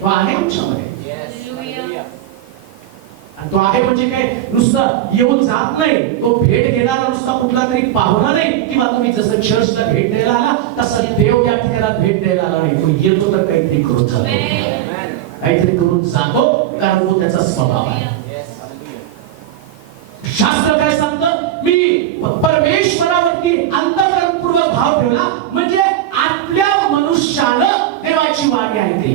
तो आहे आमच्यामध्ये. तो आहे म्हणजे काय? नुसता येऊन जात नाही. तो भेट घेणारा नुसता कुठला तरी पाहुणा नाही, किंवा तुम्ही जसं चर्चला भेट द्यायला आला तसं देव या ठिकाणी भेट द्यायला आला नाही. तो येतो तर काहीतरी करून जातो, काहीतरी करून जातो, कारण तो त्याचा स्वभाव आहे. शास्त्र काय सांगतं? मी परमेश्वरावरती अंतःकरणपूर्वक भाव ठेवला म्हणजे आतल्या मनुष्यानं देवाची वाणी ऐकली.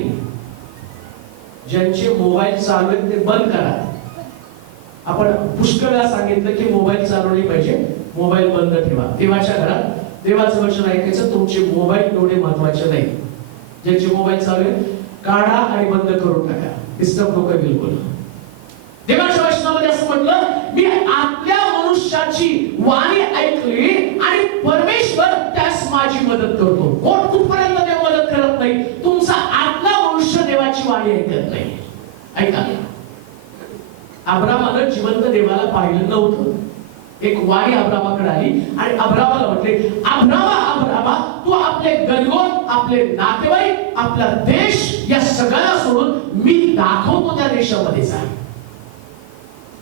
ज्यांचे मोबाईल चालू आहेत ते बंद करा. आपण पुष्कळ वेळा सांगितलं की मोबाईल चालवली पाहिजे, मोबाईल बंद ठेवा. देवाच्या घरात देवाचं वचन ऐकायचं. तुमचे मोबाईल एवढे महत्वाचे नाही. ज्यांचे मोबाईल चालू आहे काढा आणि बंद करून टाका. डिस्टर्ब नको बिलकुल. देवाच्या वचनामध्ये असं म्हटलं, मी आतल्या मनुष्याची वाणी ऐकली आणि परमेश्वर त्यास माझी मदत करतो. कोण कुठपर्यंत देव मदत करत नाही? तुमचा आतला मनुष्य देवाची वाणी ऐकत नाही. ऐका, अब्रामानं जिवंत देवाला पाहिलं नव्हतं. एक वाणी अब्रामाकडे आली आणि अब्रामाला म्हटले, अब्रामा अब्रामा, तू आपले गणगोत, आपले नातेवाईक, आपला देश या सगळ्याला सोडून मी दाखवतो त्या देशामध्ये जा.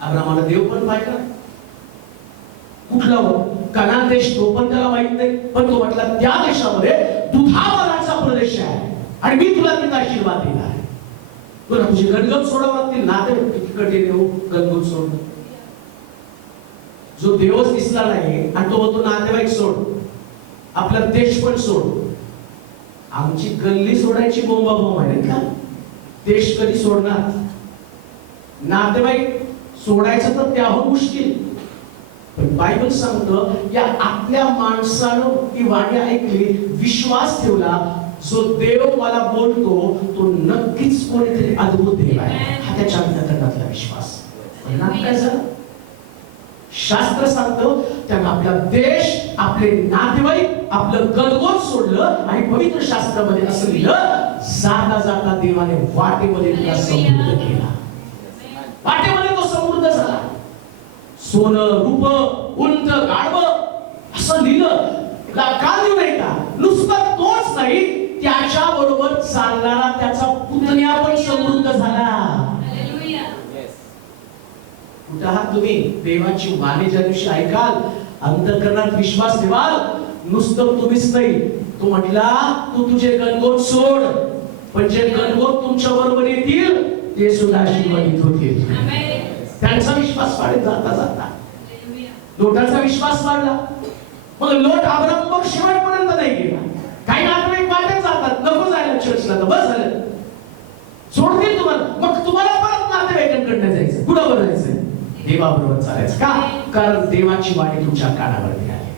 अब्रामाला देव पण पाहिला. कुठला कनान देश तो पण त्याला माहित नाही, पण तो म्हटला त्या देशामध्ये दुधावराचा प्रदेश आहे आणि मी तुला तिथं आशीर्वाद देणार आहे. तुला तुझे गणगोत सोडावं लागतील. नातेवाईक किती कठीण देव गणगोत सोडणं. जो देवच दिसला नाही आणि तो नातेवाईक सोड, आपला देश पण सोड. आमची गल्ली सोडायची बोंबाबोंब आहे का? देश कधी सोडणार? नातेवाईक सोडायचं तर त्याहून मुश्किल. पण बायबल सांगतं, या आपल्या माणसानं ती वाणी ऐकली, विश्वास ठेवला, जो देव मला बोलतो तो नक्कीच कोणीतरी अद्भुत देव आहे, हा त्याच्या अंतःकरणातला विश्वास. परिणाम काय झाला? शास्त्र सांगतं, त्यानं आपला देश, आपले नातेवाईक, आपलं गणगोत सोडलं आणि पवित्र शास्त्रामध्ये असं लिहिलं, जाता जाता देवाने वाटेमध्ये तिला समृद्ध केला. वाटेमध्ये तो समृद्ध झाला. सोनं, रूप, उंट, गाढव असं लिहिलं. का देऊ नाही का? नुसतं तोच नाही, त्याच्या बरोबर चालणारा त्याचा पुतण्या पण समृद्ध झाला. कुठं आहात तुम्ही? देवाची वाणी ज्या दिवशी ऐकाल, अंतःकरणात विश्वास ठेवाल, नुसतं तुम्हीच नाही, तो म्हटला तू तुझे गणगोत सोड, पण जे गणगोत तुमच्या बरोबर येतील ते सुद्धा आशीर्वादित होतील. त्यांचा विश्वास वाढत जाता जाता लोटाचा विश्वास वाढला. मग लोट अब्रामवर शेवटपर्यंत नाही गेला. काही नातेवाईक वाटत जातात, नको जायला चर्चला, तर बस झालं, सोडतील तुम्हाला. मग तुम्हाला परत नातेवाईकांकडनं जायचं. कुणावर जायचं? देवाबरोबर चालायचं. का? कारण देवाची वाणी तुमच्या कानावरती आहे.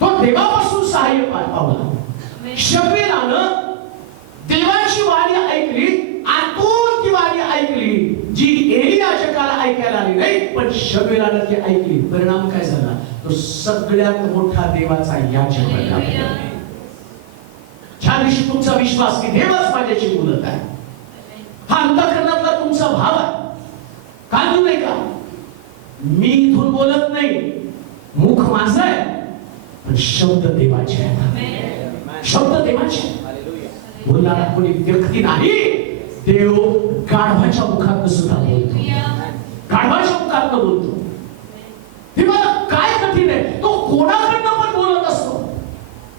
तो देवापासून सहाय्य पावला. शमूएलानं देवाची वाणी ऐकली, आतून ती वाणी ऐकली, जी एली याजकाला ऐकायला आली नाही, पण शमूएलानं ती ऐकली. परिणाम काय झाला? तो सगळ्यात मोठा देवाचा याजक बनला. ज्या दिवशी तुमचा विश्वास की देवच माझ्याशी बोलत आहे, हा अंतःकरणातला तुमचा भाव आहे. काढू नाही का? मी इथून बोलत नाही, मुख माझं आहे, पण शब्द देवाचे आहे. शब्द देवाचे. बोलणारा कोणी व्यक्ती नाही, देव गाढवाच्या मुखात सुद्धा बोलतो. गाढवाच्या मुखात बोलतो. देवाला काय कठीण आहे? तो कोणाकडनं पण बोलत असतो.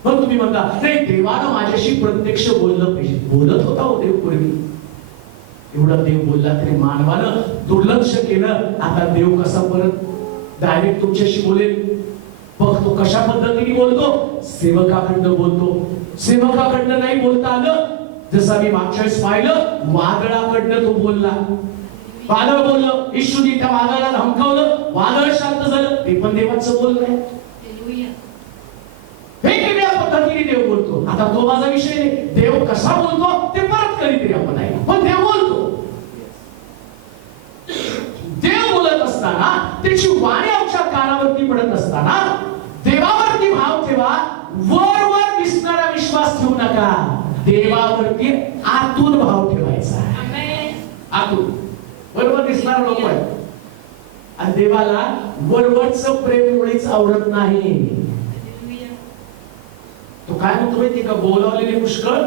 पण तुम्ही म्हणता नाही, देवानं माझ्याशी प्रत्यक्ष बोललं पाहिजे. बोलत होता हो देव पूर्वी. एवढा देव बोलला तरी मानवानं दुर्लक्ष केलं. आता देव कसा परत डायरेक्ट तुमच्याशी बोलेल? बघतो कशा पद्धतीने बोलतो. सेवकाकडनं बोलतो. सेवकाकडनं नाही बोलता आलं, जसं मी मागच्या वेळेस पाहिलं, वादळाकडनं तो बोलला. वादळ बोललं, येशूने त्या वादळाला धमकावलं, वादळ शांत झालं. ते पण देवाचं बोलणं आहे. वेगवेगळ्या पद्धतीने देव बोलतो. आता तो माझा विषय नाही. देव कसा बोलतो ते परत कधीतरी आपण ऐकू, पण देव बोलतो. देव बोलत असताना, त्याची वाणी आमच्या कानावरती पडत असताना, देवावरती भाव ठेवा. वर दिसणारा विश्वास ठेवू नका. देवावरती आतून भाव ठेवायचा. आतून. वरवर दिसणारा नको आहे. आणि देवाला वरवरचं प्रेम मुळीच आवडत नाही. तो काय म्हणतो माहिती का? बोलावलेले पुष्कळ,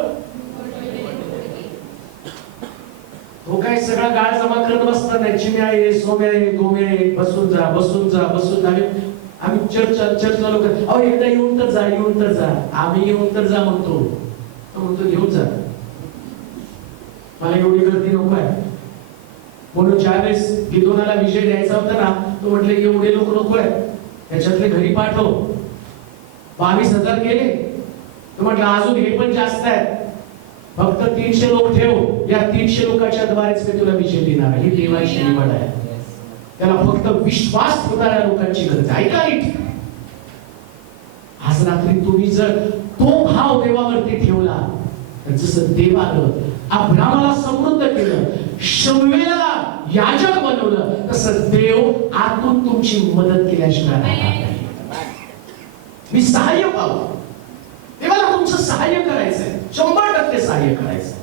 तो काय सगळा गाळ जमा करत बसतात नाही. चिम्या आहे, सोम्या आहे, गोम्या आहे, बसून जा बसून जा बसून जा. आम्ही चर्चला लोक, अहो एकदा येऊन तर जा, येऊन तर जा. आम्ही येऊन तर जा म्हणतो, तो म्हणतो घेऊन जा. मला एवढी गर्दी नको आहे. म्हणून ज्यावेळेस गिदोनाला विजय द्यायचा होता ना, तो म्हटले एवढे लोक नको आहे, त्याच्यातले घरी पाठव. 22,000 गेले. तो म्हटलं अजून हे पण जास्त आहे, फक्त 300 लोक ठेव. या 300 लोकांच्या द्वारेच मी तुला विजय देणार. ही देवाची निवड आहे. त्याला फक्त विश्वास ठेवणाऱ्या लोकांची गरज आहे. ऐका नीट. आज आज रात्री तुम्ही जर तो भाव देवावरती ठेवला तर जसं देवानं अब्रामाला समृद्ध केलं, शमूएलला याजक बनवलं, तसं देव आतून तुमची मदत केल्याशिवाय राहणार नाही. मी सहाय्य पाहू, देवाला तुमचं सहाय्य करायचंय, 100% सहाय्य करायचंय.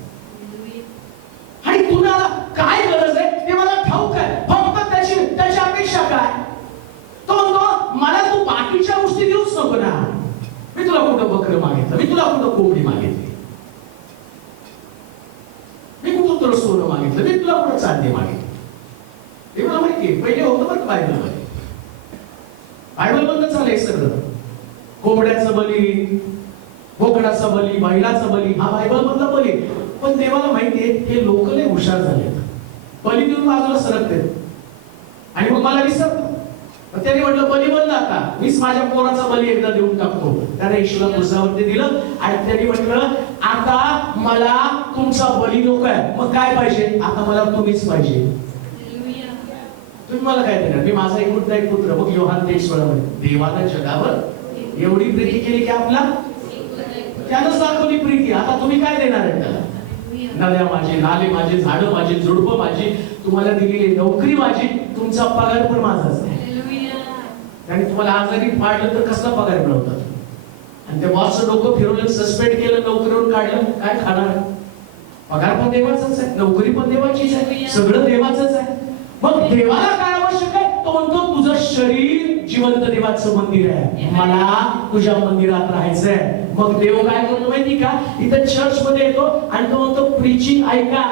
आणि तुम्हाला काय गरज आहे ते मला ठाऊक आहे, फक्त त्याची अपेक्षा काय? तो म्हणतो मला तू बाकीच्या गोष्टी देऊच नको ना. मी तुला कुठं बकरं मागितलं, मी तुला कुठं कोंबडी मागितली, मी कुठं तुला सोनं मागितलं, मी तुला कुठं चांदी मागितली. हे मला माहितीये, पहिले होतं बरं बायबलमध्ये. बायबलमधलं चाललंय सगळं. कोंबड्याचं बली, बोकडाचा बली, बैलाचा बली, हा बायबल मधला बली. पण देवाला माहितीये हे लोक लय हुशार झाले, बली देऊन बाजूला सरकते आणि मग मला विसरत. त्याने म्हटलं बली बनला, आता मीच माझ्या पोराचा बली एकदा देऊन टाकतो. त्याने येशूला क्रुसावरती दिलं आणि त्यांनी म्हटलं आता मला तुमचा बली नको आहे, मग काय पाहिजे? आता मला तुम्हीच पाहिजे. तुम्ही मला काय देणार? मी माझा एकुलता एक पुत्र. मग योहान 23:16 मध्ये देवानं जगावर एवढी प्रीती केली की आपला त्यानंच दाखवली प्रीती. आता तुम्ही काय देणार आहे त्याला? नद्या माझे, नाले माझे, झाडं माझी, झुडपं माझी, तुम्हाला दिलेली नोकरी माझी, तुमचा पगार पण माझाच आहे. आणि तुम्हाला आजारी पाडलं तर कसला पगार मिळवतात? आणि त्या बॉसचं डोकं फिरवलं, सस्पेंड केलं, नोकरीवरून काढलं, काय खाणार? पगार पण देवाचाच आहे, नोकरी पण देवाचीच आहे, सगळं देवाचंच आहे. मग देवाला काय आवश्यक आहे? तो म्हणतो तुझं शरीर जिवंत देवाचं मंदिर आहे, मला तुझ्या मंदिरात राहायचंय. मग देव काय करतो माहिती का? इथं चर्च मध्ये येतो आणि तो म्हणतो प्रीचिंग ऐका,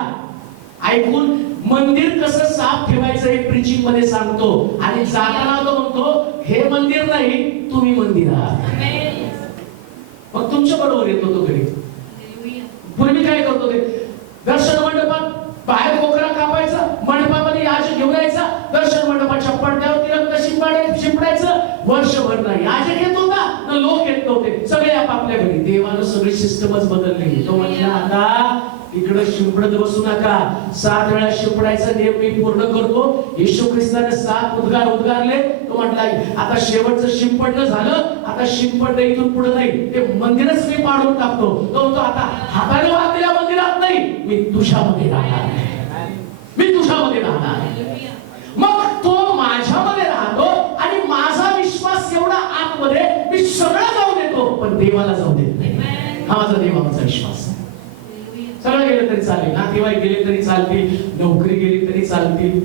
ऐकून मंदिर कसं साफ ठेवायचं हे प्रीचिंग मध्ये सांगतो. आणि जाताना तो म्हणतो हे मंदिर नाही, तुम्ही मंदिर आहात. मग तुमच्या बरोबर येतो तो घरी. पूर्वी काय करतो ते? दर्शन मंडपात बाहेर कोकरा कापायचा, मंडपामध्ये याजक घेऊन यायचा, दर्शन मंडपाच्या पडद्यावरती रक्त शिंपडायचं. वर्षभर नाही याजक येत होता ना लोक येत नव्हते, सगळे आपापल्या घरी. देवानं सगळी सिस्टमच बदलली. तो म्हटला आता इकडे शिंपडत बसू नका, 7 वेळा शिंपडायचा नियम मी पूर्ण करतो. येशू ख्रिस्ताने 7 उद्गारले. तो म्हटला आता शेवटचं शिंपडणं झालं, आता शिंपडणं इथून पुढे नाही, ते मंदिरच मी पाडून टाकतो. तो म्हणतो आता हाताने बांधलेल्या मंदिरात नाही, मी तुझ्यामध्ये राहणार, मी तुझ्यामध्ये राहणार. मग तो माझ्यामध्ये राहतो आणि माझा विश्वास एवढा आतमध्ये, मी सगळं जाऊ देतो पण देवाला जाऊ देत नाही. हा माझा देवाचा विश्वास आहे. सगळं गेलं तरी चालेल, नातेवाईक गेले तरी चालतील, नोकरी गेली तरी चालतील,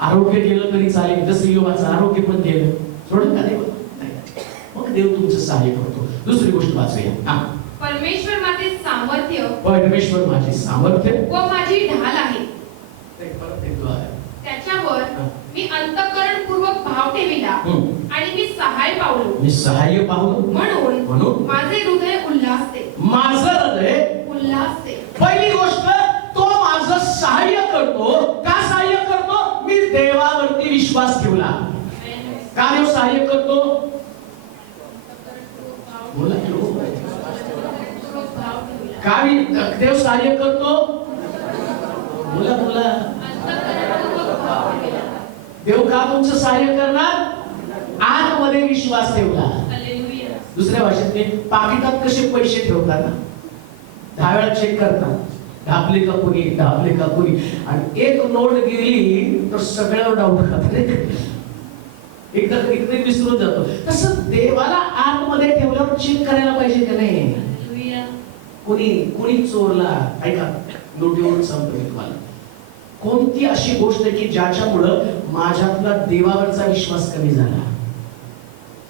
आरोग्य गेलं तरी चालेल. जसं योगाचं आरोग्य पण गेलं, सोडून का देव? मग देव तुमचं सहाय्य करतो. दुसरी गोष्ट वाचूया. परमेश्वर माझे सामर्थ्य, परमेश्वर माझे सामर्थ्य व माझी ढाल आहे, त्याच्यावर मी अंतःकरणपूर्वक भाव ठेविला आणि मी सहाय्य पावलो. मी सहाय्य पावलो म्हणून माझे हृदय उल्हासते, माझं हृदय उल्हासते. पहिली गोष्ट, तो माझं सहाय्य करतो. का सहाय्य करतो? मी देवावरती विश्वास ठेवला. का देव सहाय्य करतो? बोला का देव सहाय्य करतो? बोला बोला. देव का तुमचं सहाय्य करणार? आतमध्ये विश्वास ठेवला. दुसऱ्या भाषेत ते पाकिटात कसे पैसे ठेवतात ना, 10 वेळा चेक करतात, ढापले का कोणी, ढापले का कोणी. आणि एक नोट गेली तर सगळ्यावर डाऊट खातात, एकदा कधी विसरून जातो. तसं देवाला आतमध्ये ठेवल्यावर चेक करायला पाहिजे का नाही? कोणी चोरला, ऐका नोटीवरून सांगतो मी तुम्हाला, कोणती अशी गोष्ट आहे की ज्याच्यामुळं माझ्यातला देवावरचा विश्वास कमी झाला?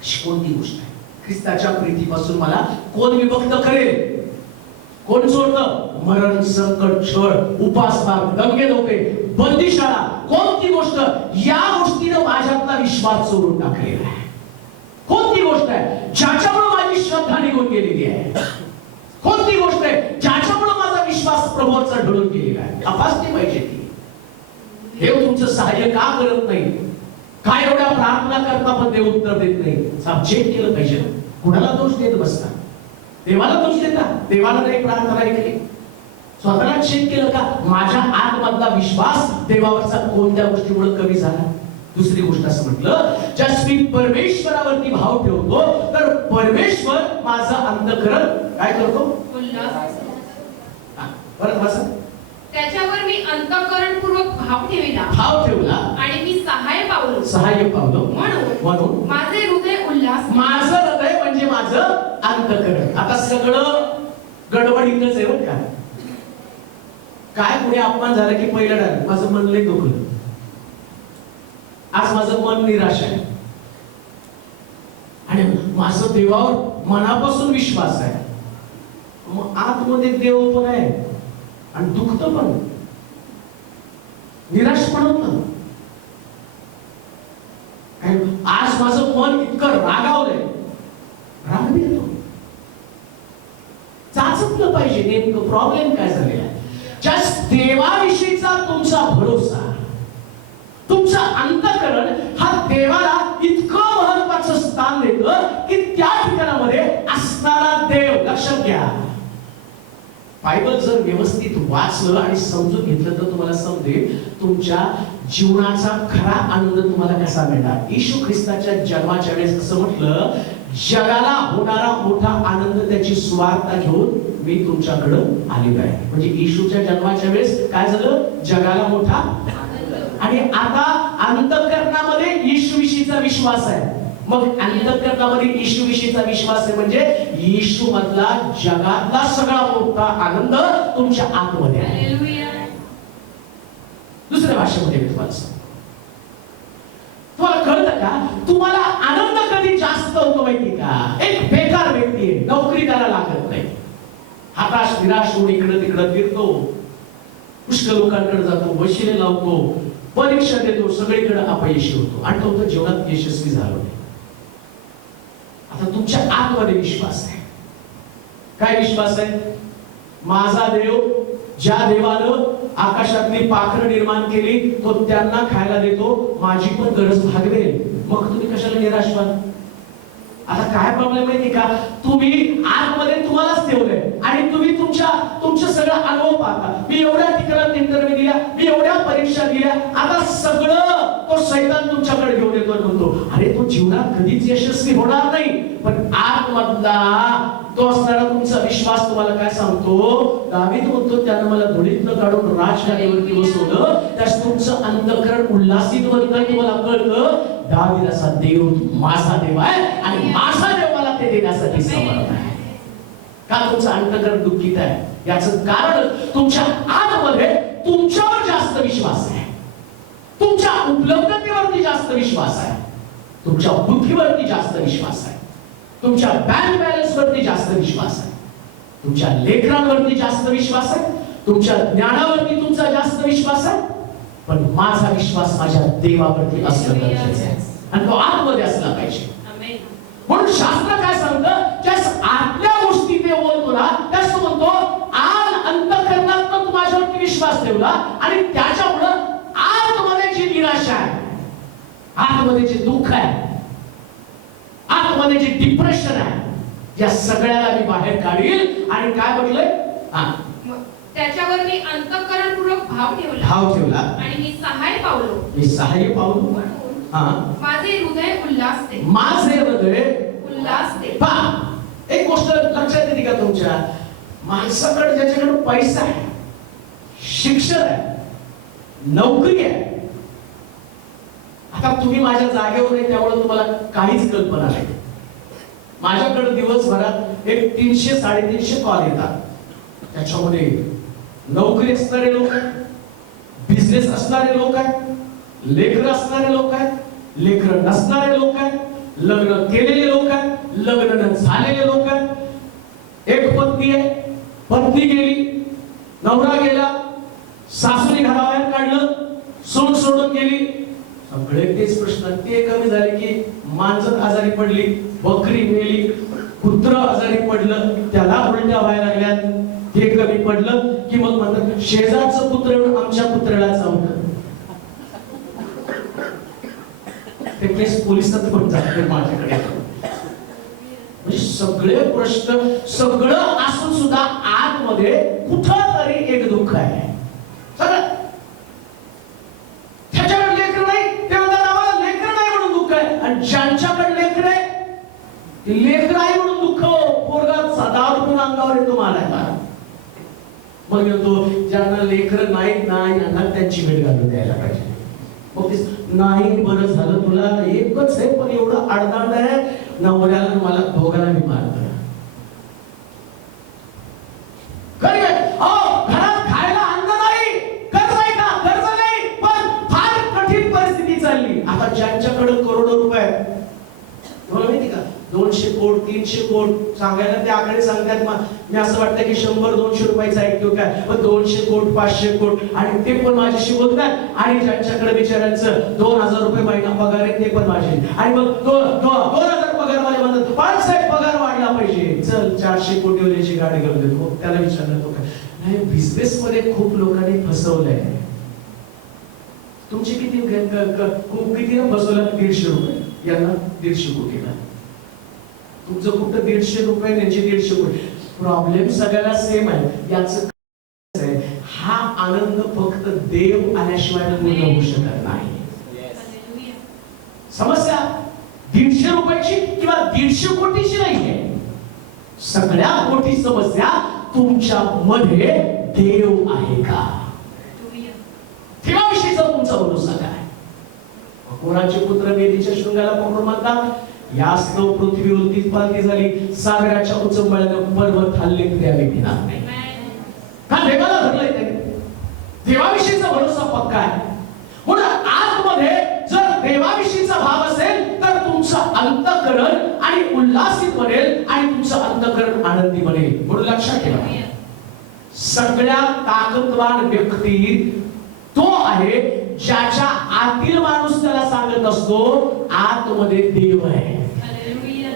अशी कोणती गोष्ट आहे? ख्रिस्ताच्या प्रीतीपासून मला कोण विभक्त करेल? कोण चोरतं? मरण, संकट, छळ, उपासमार, दंगे धोके, बंदिशाळा, कोणती गोष्ट? या गोष्टीनं माझ्यातला विश्वास चोरून टाकलेला आहे. कोणती गोष्ट आहे ज्याच्यामुळे माझी श्रद्धा निघून गेलेली आहे? कोणती गोष्ट आहे ज्याच्यामुळे माझा विश्वास प्रभूचा ढळून गेलेला आहे? तपासली पाहिजे ती. देव तुमचं सहाय्य का करत नाही? काय एवढ्या प्रार्थना करता पण देव उत्तर देत नाही? चेक केलं पाहिजे. कुणाला दोष देत बसता? देवाला दोष देता? देवाला नाही प्रार्थना ऐकली? स्वतःला चेक केलं का? माझ्या आतमधला विश्वास देवावरचा कोणत्या गोष्टीमुळे कमी झाला? दुसरी गोष्ट असं म्हटलं, ज्यावेळी मी परमेश्वरावरती भाव ठेवतो तर माझं अंतःकरण काय करतो? उल्हास हा, परत बसा. त्याच्यावर मी अंतःकरणपूर्वक भाव ठेविला भाव ठेवला आणि मी सहाय्य पावलो सहाय्य पावलं म्हणून माझे हृदय उल्हास माझं हृदय म्हणजे माझं अंतःकरण. आता सगळं गडबडीतच आहे बरं का. काय पुढे अपमान झाला की पहिलं डायरेक्ट माझं मन लय दुखलं, आज माझं मन निराश आहे आणि माझं देवावर मनापासून विश्वास आहे. मग आतमध्ये देव पण आहे आणि दुखत पण, निराश पण होतं. आज माझं मन इतकं रागावलंय, राग बी येतो. चाचपलं पाहिजे नेमकं प्रॉब्लेम काय झालेला आहे. जास्त देवाविषयीचा तुमचा भरोसा, तुमचं अंतःकरण हा देवाला इतकं महत्वाचं स्थान देतं की त्या ठिकाणामध्ये असणारा देव, लक्षात घ्या, बायबल जर व्यवस्थित वाचलं आणि समजून घेतलं तर तुम्हाला समजेल तुमच्या जीवनाचा खरा आनंद तुम्हाला कसा मिळणार. येशू ख्रिस्ताच्या जन्माच्या वेळेस असं म्हटलं, जगाला होणारा मोठा आनंद त्याची सुवार्ता घेऊन मी तुमच्याकडे आलेलो आहे. म्हणजे येशूच्या जन्माच्या वेळेस काय झालं? जगाला मोठा. आणि आता अंतःकरणामध्ये येशूविषयीचा विश्वास आहे. मग अंतःकरणामध्ये येशूविषयीचा विश्वास आहे म्हणजे येशू मधला जगातला सगळा मोठा आनंद तुमच्या आतमध्ये आहे. दुसऱ्या भाषेमध्ये मी तुम्हाला सांगतो, तुम्हाला कळतं का? तुम्हाला आनंद कधी जास्त होतो माहिती का? एक बेकार व्यक्ती आहे, नोकरी त्याला लागत नाही, हताश निराश होऊन इकडं तिकडं फिरतो, पुष्कळ लोकांकडे जातो, वशिले लावतो, परीक्षा देतो, सगळीकडे अपयशी होतो आणि तो जीवनात यशस्वी झालो नाही. आता तुमच्या आतमध्ये विश्वास आहे. काय विश्वास आहे? माझा देव, ज्या देवानं आकाशातली पाखरं निर्माण केली तो त्यांना खायला देतो, माझी पण गरज भागवेल. मग तुम्ही कशाला निराश व्हाल? आता काय प्रॉब्लेम माहिती का? तुम्ही आतमध्ये तुम्हालाच ठेवलंय आणि तुम्ही तुमचं सगळं अनुभव पाहता. मी एवढ्या ठिकाणात इंटरव्ह्यू दिल्या, मी एवढ्या परीक्षा दिल्या, आता सगळं तो शैतान तुमच्याकडे घेऊन येतो आणि म्हणतो, अरे तो जीवनात कधीच यशस्वी होणार नाही. पण आतमधला तो असणारा तुमचा विश्वास तुम्हाला काय सांगतो? दावीद म्हणतो, त्यानं मला धुळीतनं काढून राजगादीवरती बसवलं. त्यास तुमचं अंतःकरण उल्हासित होतं. तुम्हाला कळतं दावीद असा देव माझा देव आहे आणि माझा देव मला ते देण्यासाठी समर्थ आहे. का तुमचं अंतःकरण दुःखित आहे? याचं कारण तुमच्या आतमध्ये तुमच्यावर जास्त विश्वास आहे, तुमच्या उपलब्धतेवरती जास्त विश्वास आहे, तुमच्या बुद्धीवरती जास्त विश्वास आहे, तुमच्या बँक बॅलन्स वरती जास्त विश्वास आहे, तुमच्या लेकरांवरती जास्त विश्वास आहे, तुमच्या ज्ञानावरती तुमचा जास्त विश्वास आहे. पण माझा विश्वास माझ्या देवावरती असलं पाहिजे आणि तो आतमध्ये असला पाहिजे. म्हणून शास्त्र काय सांगतं? ज्यास आतल्या गोष्टी ते बोलतो ना, त्यास तो म्हणतो आज अंतःकरणात तू माझ्यावरती विश्वास ठेवला आणि त्याच्यामुळं आतमध्ये जी निराशा आहे, आतमध्ये जे दुःख आहे, आतमध्ये जे डिप्रेशन आहे, या सगळ्याला मी बाहेर काढील. आणि काय म्हटलंय? त्याच्यावर मी अंतःकरणपूर्वक भाव ठेवला आणि मी सहाय्य पावलो. मी सहाय्य पावलो. माझे हृदय उल्हासते. माझे हृदय उल्हासते. पहा, एक गोष्ट लक्षात येते का तुमच्या? माणसाकडे ज्याच्याकडे पैसा आहे, शिक्षण आहे, नोकरी आहे. आता तुम्ही माझ्या जागेवर आहे त्यामुळे तुम्हाला काहीच कल्पना नाही. माझ्याकडे दिवसभरात एक 300-350 कॉल येतात. त्याच्यामध्ये नोकरी असणारे लोक आहेत, बिझनेस असणारे लोक आहेत, लेकर असणारे लोक आहेत, लेकर नसणारे लोक आहेत, लग्न केलेले लोक आहेत, लग्न न झालेले लोक आहेत. एक पत्नी आहे, पत्नी गेली, नवरा गेला, सासूने घराबाहेर काढलं, सून सोडून गेली. सगळे तेच प्रश्न. ते कमी झाले की माणसं आजारी पडली, बकरी मेली, कुत्र आजारी पडलं, त्याला उलट्या व्हायला लागल्यात. ते कमी पडलं की मग म्हणतात शेजारचं पुत्र येऊन आमच्या पुत्राला चावलं. ते केस पोलिसात पण जाते माझ्याकडे. म्हणजे सगळे प्रश्न, सगळं असून सुद्धा आतमध्ये कुठं तरी एक दुःख आहे. सगळं त्याच्याकडे लेकर नाही, ते म्हणतात आम्हाला लेकर नाही म्हणून दुःख आहे. आणि ज्यांच्याकडे लेकर आहे ते लेकर लेकर आहे म्हणून दुःख, पोरगा 10 रुपये अंगावर येतो मारायला. मग येतो ज्यांना लेकर नाहीत ना यांना त्यांची भेट घालून द्यायला पाहिजे. मग ते नाही बरं झालं तुला एकच आहे पण एवढं अडदाड आहे नवऱ्याला मला दोघांना मी मारतो. घरात खायला अन्न नाही, कर्ज आहे का? कर्ज नाही, पण फार कठीण परिस्थिती चालली. आता ज्यांच्याकडे करोडो रुपये आहेत, तुम्हाला माहिती का 200 कोट 300 कोट सांगायला ते आकडे सांगतात. मी असं वाटतं की 100-200 रुपयाचा ऐकतो काय, पण 200 कोट 500 कोट आणि ते पण माझ्याशी बोलतात. आणि ज्यांच्याकडे बिचाऱ्यांचं 2000 रुपये महिना पगार आहे ते पण माझे. आणि मग 2000 पगार वाले म्हणतात साहेब पगार वाढला पाहिजे, चल 400 कोटीवाल्याची गाडी घेऊन देतो. मग त्याला विचारलं तो काय नाही, बिझनेस मध्ये खूप लोकांनी फसवलंय. तुमचे किती फसवलं? 150 रुपये, यांना 150 कोटीला. तुमचं कुठं 150 रुपये त्यांचे 150 कोटी. प्रॉब्लेम सगळ्याला सेम आहे. याचं हा आनंद फक्त देव आल्याशिवाय पूर्ण होऊ शकत नाही. समस्या 150 रुपयाची किंवा 150 कोटीची नाहीये. सगळ्यात मोठी समस्या तुमच्या मध्ये देव आहे का? देवाविषयीचा तुमचा भरोसा काय? कोणाचे पुत्र वेदीच्या शृंगाला पकडून म्हणतात, यास्तव पृथ्वीवरतीच पालखी झाली, सागराच्या उचंबळ्यानं पर्वत हल्ले द्यावे घेणार नाही. का देवाला धरलंय त्यांनी? देवाविषयीचा भरोसा पक्का आहे. म्हणून आतमध्ये जर देवाविषयीचा भाव असेल तर तुमचं अंतःकरण आणि उल्हासित बनेल आणि तुमचं अंतःकरण आनंदी बनेल. म्हणून लक्षात ठेवा, सगळ्यात ताकदवान व्यक्ती तो आहे ज्याच्या आतील माणूस त्याला सांगत असतो आतमध्ये देव आहे.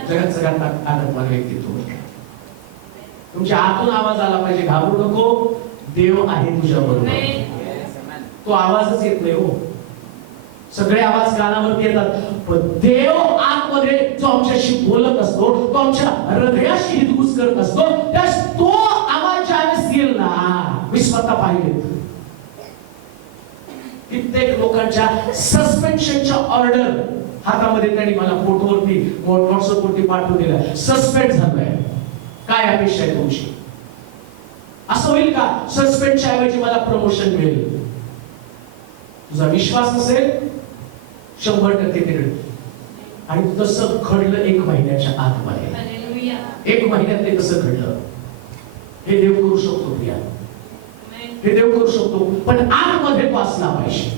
जगात सगळ्यात ताकदवान व्यक्ती तो. तुमच्या आतून आवाज आला पाहिजे, घाबरू नको, देव आहे तुझ्या बरोबर. तो आवाजच येत नाही हो, सगळे आवाज कानावरती येतात, पण देव आतमध्ये जो आमच्याशी बोलत असतो, तो आमच्या हृदयाशी हितगुज करत असतो, त्यास तो आवाज ज्यावेळेस येईल ना, मी स्वतः पाहिले कित्येक लोकांच्या सस्पेन्शनच्या ऑर्डर हातामध्ये त्यांनी मला फोटोवरती व्हॉट्सअपवरती पाठवून दिला. सस्पेंड झालोय, काय अपेक्षा आहे तुमची? असं होईल का सस्पेंडच्या ऐवजी मला प्रमोशन मिळेल? तुझा विश्वास असेल 100% ते घडेल. आणि तसं घडलं 1 महिन्याच्या आतमध्ये. 1 महिन्यात ते कसं घडलं हे देव करू शकतो प्रिया, हे देव करू शकतो, पण आतमध्ये वाचला पाहिजे.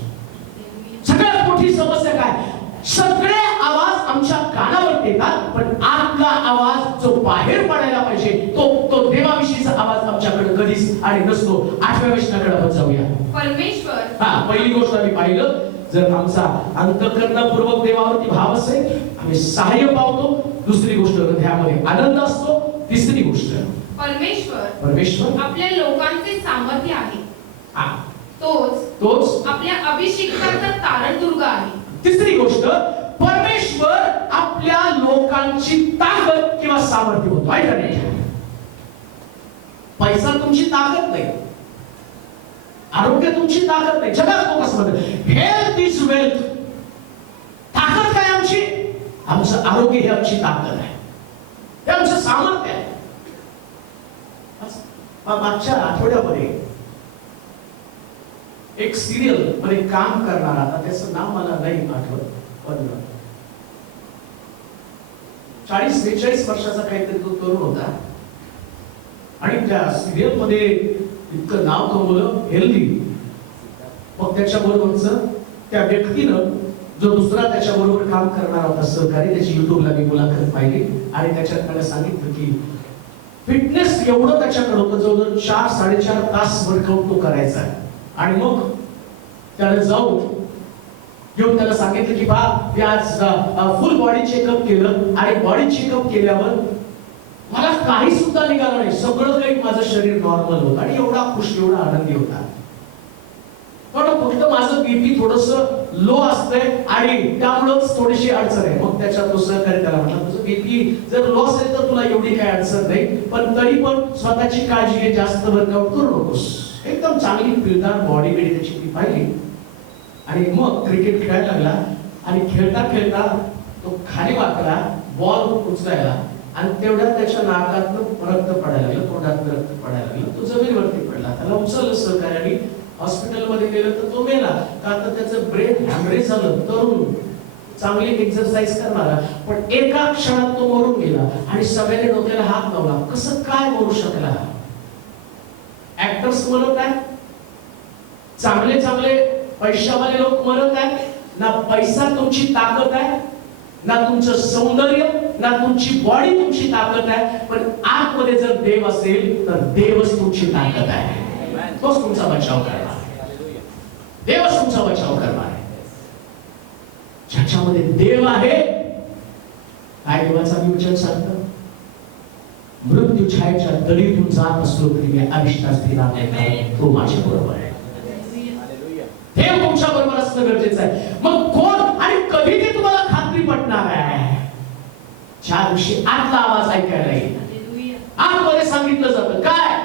सगळ्यात मोठी समस्या काय? सगळे आवाज आमच्या कानावर येतात, पण आतला आवाज जो बाहेर पडायला पाहिजे तो देवाविषयीचा आवाज आमच्याकडे कधीच आणि नसतो. 8व्या वचनाकडे आपण जाऊया. परमेश्वर, पहिली गोष्ट आम्ही पाहिलं, जर आमचा अंतःकरणपूर्वक देवावरती भाव असेल आम्ही सहाय्य पावतो. दुसरी गोष्ट हृदयामध्ये आनंद असतो. तिसरी गोष्ट परमेश्वर आपल्या लोकांचे सामर्थ्य आहे. तोच आपल्या अभिषिक्ताचा तारणदुर्ग आहे. तिसरी गोष्ट परमेश्वर आपल्या लोकांची ताकद किंवा सामर्थ्य होतो. आहे का नाही? पैसा तुमची ताकद नाही, आरोग्य तुमची ताकद नाही. जगात लोक असं म्हणतात हेल्थ इज वेल्थ. ताकद काय आमची? आमचं आरोग्य हे आमची ताकद आहे, हे आमचं सामर्थ्य आहे. मागच्या आठवड्यामध्ये एक सिरियल मध्ये काम करणारा, आता त्याचं नाव मला नाही आठवत, पण 40-42 वर्षाचा काहीतरी तो तरुण होता. आणि त्या सिरियल मध्ये इतकं नाव कमवलं, हेल्दी. मग त्याच्या बरोबरच त्या व्यक्तीनं जो दुसरा त्याच्या बरोबर काम करणारा होता सहकारी, त्याची युट्यूबला मी मुलाखत पाहिली आणि त्याच्यात मला सांगितलं की फिटनेस एवढं त्याच्याकडे होतं, जवळजवळ 4-4.5 तास वर्कआउट तो करायचा. आणि मग त्याने जाऊन घेऊन त्याला सांगितलं की बा मी आज फुल बॉडी चेकअप केलं आणि बॉडी चेकअप केल्यावर मला काही सुद्धा निघालं नाही, सगळं काही माझं शरीर नॉर्मल होतं आणि एवढा खुश, एवढा आनंदी होता. पण फक्त माझं बीपी थोडस लो असतंय आणि त्यामुळेच थोडीशी अडचण आहे. मग त्याच्या तो सहकारी त्याला म्हटलं तुझं बीपी जर लो असेल तर तुला एवढी काही अडचण नाही, पण तरी पण स्वतःची काळजी घे, जास्त वर्कआउट करू नकोस. एकदम चांगली पिळदार बॉडी बिडी त्याची ती पाहिली. आणि मग क्रिकेट खेळायला लागला आणि खेळता खेळता तो खाली वाकला बॉल उचलायला आणि तेवढ्यात त्याच्या नाकातनं रक्त पडायला लागलं, तोंडातनं रक्त पडायला लागलं, तो जमिनीवरती पडला. त्याला उचललं सहकार्याने, हॉस्पिटलमध्ये गेलं तर तो मेला. का तर त्याचं ब्रेन हॅमरेज झालं. तरुण चांगली एक्सरसाइज करणारा, पण एका क्षणात तो मरून गेला. आणि सगळ्यांनी डोक्याला हात लावला, कसं काय मरू शकला? ऍक्टर्स मरत आहेत, चांगले चांगले पैशावाले लोक मरत आहेत. ना पैसा तुमची ताकद आहे, ना तुमचं सौंदर्य, ना तुमची बॉडी तुमची ताकद आहे, पण आतमध्ये जर देव असेल तर देवच तुमची ताकद आहे. तोच तुमचा बचाव करणार आहे, देवच तुमचा बचाव करणार आहे. ज्याच्यामध्ये देव आहे, काय देवाचा मी वचन सांगतो, मृत्यू छायेच्या तळीतून जात असलो तरी मी अरिष्टास फिरणार नाही, तो माझ्या बरोबर आहे. देव तुमच्या बरोबर असणं गरजेचं आहे. मग कोण आणि कधी ते तुम्हाला खात्री पटणार आहे? ज्या दिवशी आतला आवाज ऐकायला येईल. आतमध्ये सांगितलं जातं काय?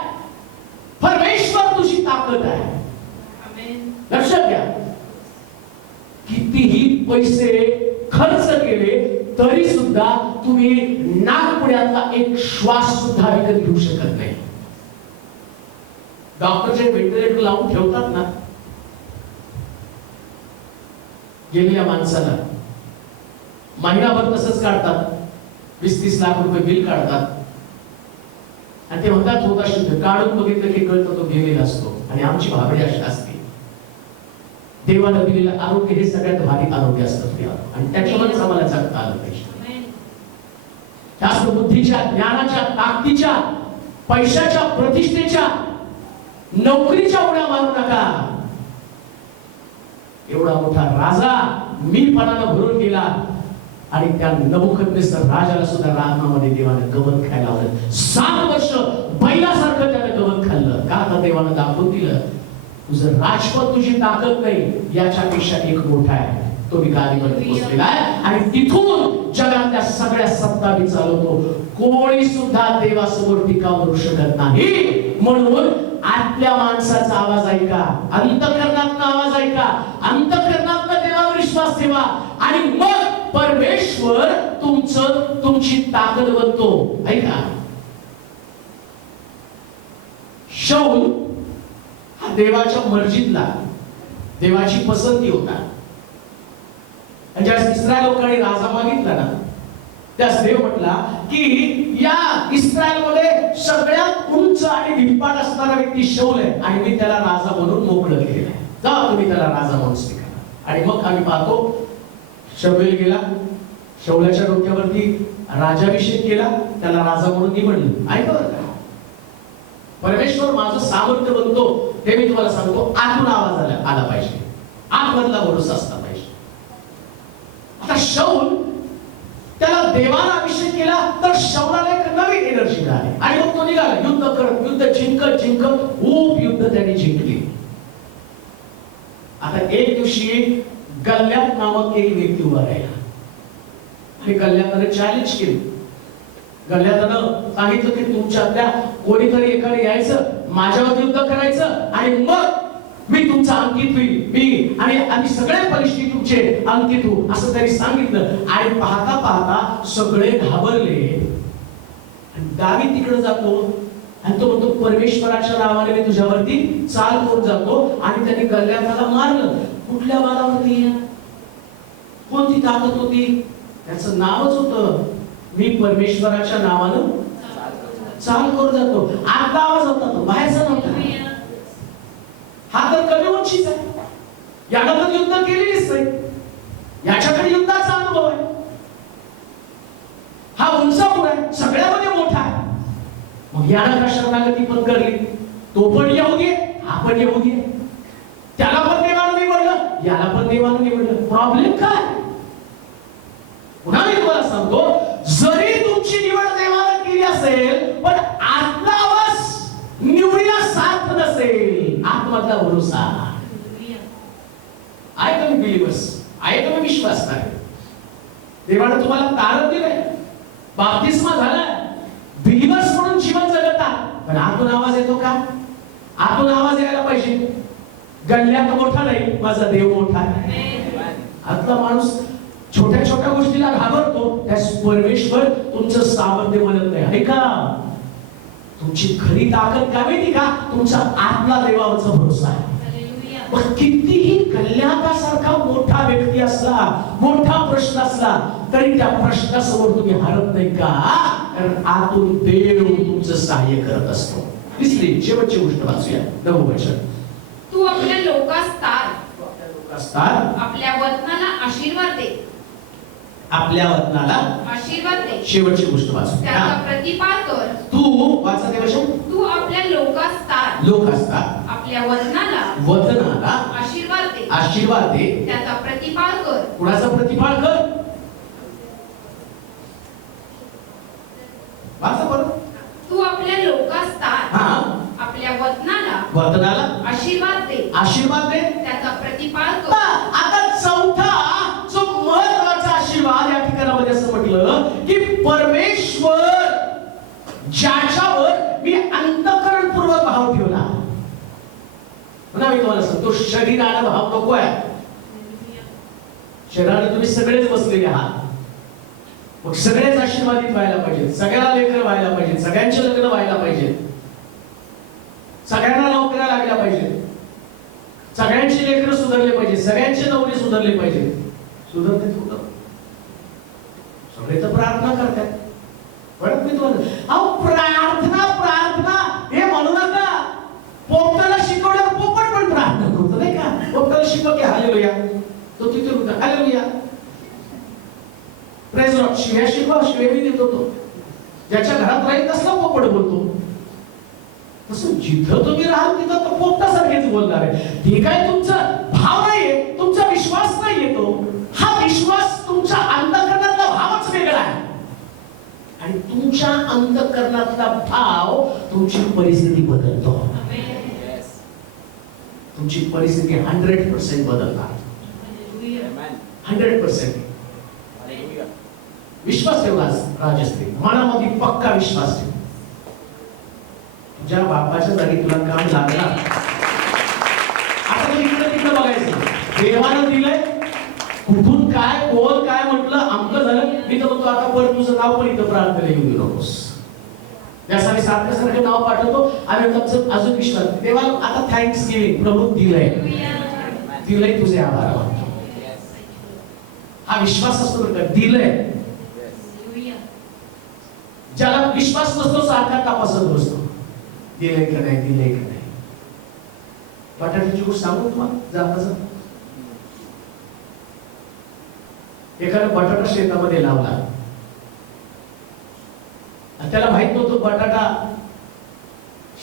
परमेश्वर तुझी ताकद आहे. लक्षात घ्या, कितीही पैसे खर्च केले तरी सुद्धा तुम्ही नाकपुड्यातला एक श्वास सुद्धा विकत घेऊ शकत नाही. डॉक्टर जे व्हेंटिलेटर लावून ठेवतात ना, गेलेल्या माणसाला महिनाभर तसंच काढतात, 20-30 लाख रुपये बिल काढतात आणि ते म्हणतात होता शुद्ध. काढून बघितलं की कळतं तो गेलेला असतो. आणि आमची भावडी अशी असते, देवाला दिलेलं आरोग्य हे सगळ्यात भारी आरोग्य असतं आणि त्याच्यावरच आम्हाला जगता आलं पाहिजे. जास्त बुद्धीच्या, ज्ञानाच्या, ताकदीच्या, पैशाच्या, प्रतिष्ठेच्या, नोकरीच्या उड्या मारू नका. एवढा मोठा राजा मीपणानं भरून गेला आणि त्या नबुकदनेस्तर राजाला सुद्धा राजमामध्ये देवाने गवत खायला लावलं. 7 वर्ष बैलासारखं त्याने गवत खाल्लं. का? तर देवानं दाखवून दिलं, तुझं राजपद, तुझी ताकद नाही, याच्यापेक्षा एक मोठा आहे, तो मी गादीवरती बसलेला आहे आणि तिथून जगातल्या सगळ्या सत्ता मी चालवतो. कोणी सुद्धा देवासमोर टीका करू शकत नाही. म्हणून आतल्या माणसाचा आवाज ऐका, अंतःकरणातला आवाज ऐका, अंतःकरणातला देवावर विश्वास ठेवा आणि मग परमेश्वर तुमची ताकद बनतो. ऐका, शौल हा देवाच्या मर्जीतला, देवाची पसंती होता. ज्या इस्रायल लोकांनी राजा मागितला ना, त्यास देव म्हटला की या इस्रायल मध्ये सगळ्यात उंच आणि धिप्पाट असणारा व्यक्ती शौल आहे आणि मी त्याला राजा म्हणून मोकळं केलेलं आहे. जा तुम्ही त्याला राजा म्हणून स्वीकारा. आणि मग आम्ही पाहतो शमूएल गेला, शौलाच्या डोक्यावरती राजाभिषेक केला, त्याला राजा म्हणून निवडलं. ऐका बरं का, परमेश्वर माझं सामर्थ्य बनतो हे मी तुम्हाला सांगतो. आतून आवाज आला पाहिजे, आतमधला भरोसा असला पाहिजे. आता शौल, त्याला देवाला अभिषेक केला तर शौलाला एक नवीन एनर्जी मिळाली आणि मग तो निघाला युद्ध करत, युद्ध जिंकत खूप युद्ध त्याने जिंकली. आता एक दिवशी गल्ल्यात नामक एक व्यक्ती उभा राहिला आणि गल्ल्यात चॅलेंज केलं. गल्ल्यात सांगितलं की तुमच्यातल्या कोणीतरी एकाने यायचं, माझ्यावर युद्ध करायचं आणि मग मी तुमचा अंकित होईल, मी आणि आम्ही सगळे परिस्थिती तुमचे अंकित होऊ, असं त्यांनी सांगितलं. आणि पाहता पाहता सगळे घाबरले. दावीद तिकडे जातो आणि तो म्हणतो परमेश्वराच्या नावाने मी तुझ्यावरती चाल करून जातो. आणि त्यांनी गल्ल्याला मारलं. कुठल्या बालावरती? कोणती ताकद होती? त्याचं नावच होतं, मी परमेश्वराच्या नावानं चाल करून जातो. आतला आवाज होता तो, बाहेरचा नव्हता. हा तर कमी उंचीच आहे, याला तर युद्ध केलेलीच नाही, याच्याकडे युद्धाचा अनुभव आहे. हा उंचावर आहे, सगळ्यामध्ये मोठा आहे. मग याला का शरणागती पण करली? तो पण यहूदी आहे, हा पण यहूदी आहे. त्याला पण देवानं निवडलं, याला पण देवानं निवडलं. प्रॉब्लेम काय? पुन्हा मी तुम्हाला सांगतो, जरी तुमची निवड देवानं केली असेल पण आतला आवाज निवडीला साथ नसेल, आतमधला भरोसा आहे. तुम्ही बिलीव्हर्स आहे, तुम्ही विश्वास नाही. देवानं तुम्हाला तारण दिलंय, बाप्तिस्मा झालाय, बिलीव्हर्स म्हणून जीवन जगता. पण आतून आवाज येतो का? आतून आवाज यायला पाहिजे. गल्ल्यात मोठा नाही, माझा देव मोठा आहे. आतला माणूस छोट्या छोट्या गोष्टीला घाबरतो, त्यास परमेश्वर तुमचं सामर्थ्य बनत नाही. ऐका, तुमची खरी ताकद काय माहिती का? तुमचा आतला देवावरचा भरोसा आहे. मग कितीही कल्याणासारखा मोठा व्यक्ती असला, मोठा प्रश्न असला, तरी त्या प्रश्नासमोर तुम्ही हरत नाही का? कारण आतून देव तुमचं सहाय्य करत असतो. तिसरी शेवटची गोष्ट वाचूया, 9 वचन. तू आपल्या लोकास तार, आपल्या वतनाला आशीर्वाद दे, आपल्या वतनाला आशीर्वाद दे. शेवटची गोष्ट वाचू. त्याचा प्रतिपाल कर. तू वाचा ते वचन. तू आपल्या लोकास तार, लोक असतात, आपल्या वतनाला आशीर्वाद दे, आशीर्वाद दे. त्याचा प्रतिपाल कर. कुणाचा प्रतिपाल कर? वाचा बरं. तू आपल्या लोकास तार, हा, आपल्या वतनाला आशीर्वाद दे, आशीर्वाद दे. त्याचा प्रतिपाल कर. आता चौथा जो महत्वाचा आशीर्वाद या ठिकाणामध्ये असं म्हटलं की परमेश्वर ज्याच्यावर मी अंतःकरणपूर्वक भाव ठेवला. म्हणा मी तुम्हाला सांगतो, शरीराला भाव नको आहे. शरीराने तुम्ही सगळेच बसलेले आहात, मग सगळेच आशीर्वादित व्हायला पाहिजेत, सगळ्याला लेकरं व्हायला पाहिजेत, सगळ्यांचे लग्न व्हायला पाहिजेत, सगळ्यांना नोकऱ्या लागल्या पाहिजेत, सगळ्यांचे लेकरं सुधारले पाहिजे, सगळ्यांचे नवरे सुधारले पाहिजे. सुधारते कुठं? सगळे तर प्रार्थना करतात. परत मी तुम्हाला प्रार्थना प्रार्थना हे म्हणू नका. पोपटाला शिकवल्यावर पोपट पण प्रार्थना करतो, नाही का? पोपटाला शिकव की हालेलुया, तो तिथे होता हालेलुया, प्रेज लॉर्ड, शिव्या शिकवा, शिव्या मी देतो. तो ज्याच्या घरात राहील तसला पोपट बोलतो. तसं जिथं तुम्ही राहाल तिथं तो पोपटासारखेच बोलणार आहे. ठीक आहे, तुमचा भाव नाहीये, तुमचा विश्वास नाहीये, तो हा विश्वास तुमच्या अंतःकरणातला भावच वेगळा आहे. आणि तुमच्या अंतःकरणातला भाव तुमची परिस्थिती बदलतो. तुमची परिस्थिती 100% बदलणार. 100% विश्वास ठेवला राजश्री, मनामध्ये पक्का विश्वास ठेव. तुझ्या बापाच्या जागी तुला काम लागला. आता इकडे तिकडे बघायचं, देवानं दिलंय, कुठून काय कोण काय म्हटलं आमचं झालं. मी तर म्हणतो आता परत तुझं नाव पण इथं प्रार्थना येऊ देऊ नकोस. त्यासाठी सारखं नाव पाठवतो आणि तुमचं अजून विश्वास. देवाला आता थँक्स गिव्हिंग, प्रभू दिलंय, दिलंय, तुझे आभार मानतो. हा विश्वास असतो बरं का, दिलंय. ज्याला विश्वास नसतो सारखा तपासत बसतो, दिलंय का नाही, दिलंय का नाही. बटाट्याची गोष्ट सांगू तुम्हाला जाता. एखादा बटाटा शेतामध्ये लावला, त्याला माहित नव्हतं बटाटा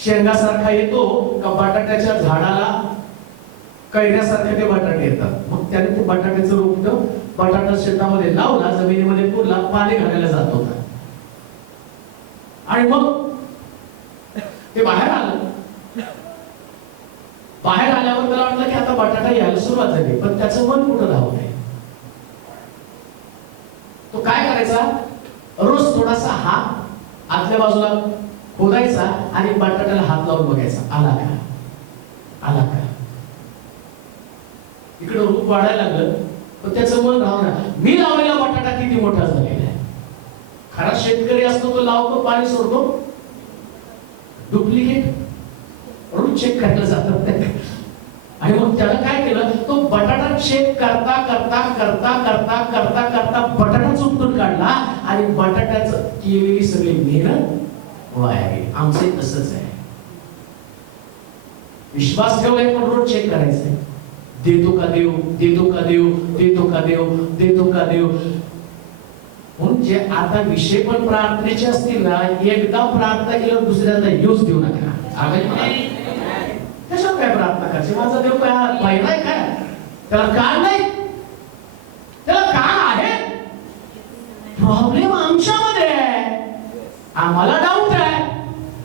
शेंगासारखा येतो का बटाट्याच्या झाडाला कैऱ्यासारखे ते बटाटे येतात. मग त्याने ते बटाट्याचं रोपट बटाटा शेतामध्ये लावला, जमिनीमध्ये पुरला, पाणी घालायला जात होता. आणि मग ते बाहेर आलं. बाहेर आल्यावर त्याला वाटलं की आता बटाटा यायला सुरुवात झाली, पण त्याचं मन कुठं राहू नये. तो काय करायचा, रोज थोडासा हात आतल्या बाजूला खोदायचा आणि बटाट्याला हात लावून बघायचा, आला का, आला का. इकडे रूप वाढायला लागलं, पण त्याचं मन राहणार. मी लावलेला बटाटा किती मोठा झालेला आहे. खरा शेतकरी असतो तो लावतो, पाणी सोडतो, डुप्लिकेट रूट चेक करायला जातात. आणि मग त्याला काय केलं, तो बटाटा चेक करता करता करता करता करता करता बटाटा चुकून काढला आणि बटाट्याचं केलेली सगळी मेहनत वाया गेली. आमचे तसंच आहे. विश्वास ठेवलाय पण रोज चेक करायचंय, देतो का देव, देतो का देव, देतो का देव, देतो का देव. म्हणून जे आता विषय पण प्रार्थनेचे असतील ना, एकदा प्रार्थना केल्यावर दुसऱ्यांदा यूज देऊ नका. कशात काय प्रार्थना करायची, माझा देव काय पाहिलाय काय, त्याला कान नाही, त्याला कान आहे. प्रॉब्लेम आमच्यामध्ये आहे, आम्हाला डाऊट आहे.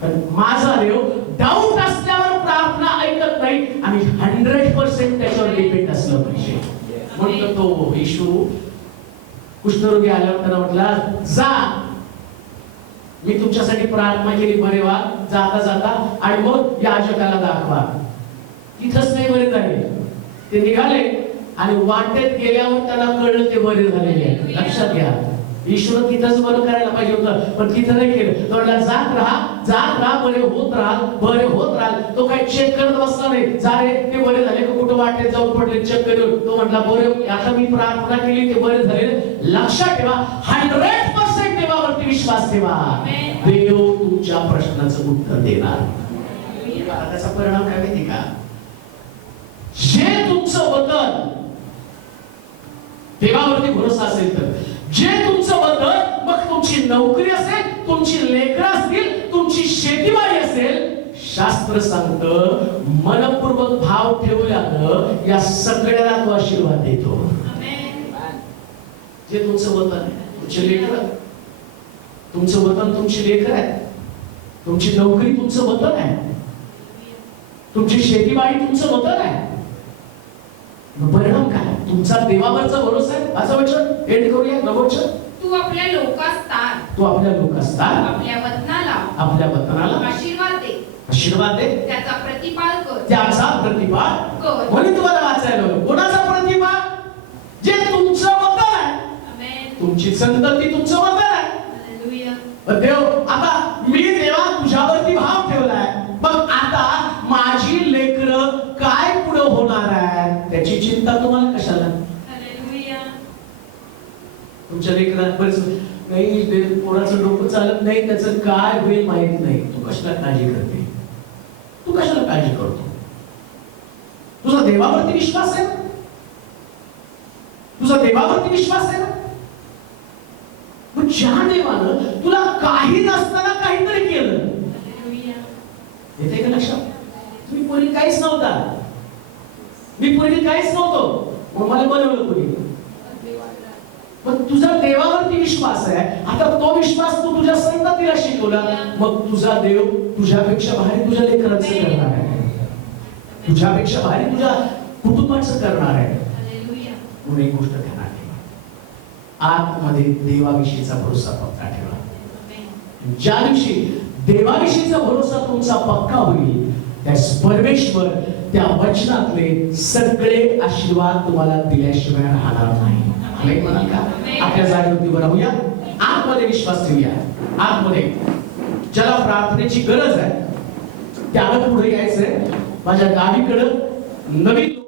पण माझा देव डाऊट असल्यावर प्रार्थना ऐकत नाही. आम्ही 100% त्याच्यावर डिपेंड असलं पाहिजे. म्हणतो तो येशू कुष्ठरोगी आल्यावर त्याला म्हटला, जा, मी तुमच्यासाठी प्रार्थना केली, बरे व्हा जाता जाता, आणि मग याजकाला दाखवा. तिथंच नाही बरे झाले. ते निघाले आणि वाटेत गेल्यावर त्याला कळलं ते बरे झालेले आहे. लक्षात घ्या, ईश्वर तिथंच बरं करायला पाहिजे होतं, पण तिथं नाही केलं. तो म्हणाला जात राहा, बरे होत राहाल. तो काही चेक करत बसला नाही, जा रे ते बरे झाले का कुठं वाटेत जाऊन पडले चेक करून. तो म्हटला बरे, आता मी प्रार्थना केली ते बरे झाले. लक्षात ठेवा, 100% देवावरती विश्वास ठेवा. देव तुमच्या प्रश्नाचं उत्तर देणार. त्याचा परिणाम काय माहिती का? जे तुमचं वतन देवावरती भरोसा असेल तर, जे तुमचं वतन, मग तुमची नोकरी असेल, तुमची लेकरं असतील, तुमची शेतीवाडी असेल, शास्त्र सांगतं मनपूर्वक भाव ठेवल्यानं या सगळ्याला तो आशीर्वाद देतो. जे तुमचं वतन आहे, तुमचे लेकरं, तुमचं वतन तुमची लेकरं आहे, तुमची नोकरी तुमचं वतन आहे, तुमची शेतीवाडी तुमचं वतन आहे. परिणाम काय? तुमचा देवावरचा भरोसा आहे. असं वचन एंड करूया. नववचन, तू आपल्या लोकास तार, तू आपल्या लोकास तार, आपल्या आपल्या वतनाला आशीर्वाद दे, त्याचा प्रतिपाल कर, म्हणून तुम्हाला वाचायला हवं. कोणाचा प्रतिपाल? जे तुमचं वतन आहे, तुमची संतती तुमचं वतन आहे. देव, आता मी देवा तुझ्यावरती भाव ठेवलाय, मग आता माझी लेकरं काय पुढे होणार आहे त्याची चिंता तुम्हाला कशाला? तुमच्या लेकरात नाही, कोणाचं डोकं चालत नाही, त्याचं काय होईल माहित नाही. तू कशाला काळजी करते? तू कशाला काळजी करतो? तुझा देवावरती विश्वास आहे? तुझा देवावरती विश्वास आहे ना? ज्या देवानं तुला काही नसताना काहीतरी केलं, येते का लक्षात? तुम्ही पूर्वी काहीच नव्हता, मी पूर्वी काहीच नव्हतो, मग मला बनवलं कोणी. पण तुझा देवावरती विश्वास आहे. आता तो विश्वास तू तुझ्या संततीला शिकवला, मग तुझा देव तुझ्यापेक्षा भारी तुझ्या लेकरांचं करणार आहे, तुझ्यापेक्षा भारी तुझ्या कुटुंबाचं करणार आहे. म्हणून एक गोष्ट ध्यानात ठेवा, आतमध्ये देवाविषयीचा भरोसा पक्का ठेवा. ज्या दिवशी देवाविषयीचा भरोसा तुमचा पक्का होईल, त्या परमेश्वर त्या वचनातले सगळे आशीर्वाद तुम्हाला दिल्याशिवाय राहणार नाही. आम्ही म्हणाल का? आपल्या जागेवरती उभं राहूया, आतमध्ये विश्वास ठेवूया. आतमध्ये ज्याला प्रार्थनेची गरज आहे त्याला पुढे यायचंय. माझ्या गावीकडं नवीन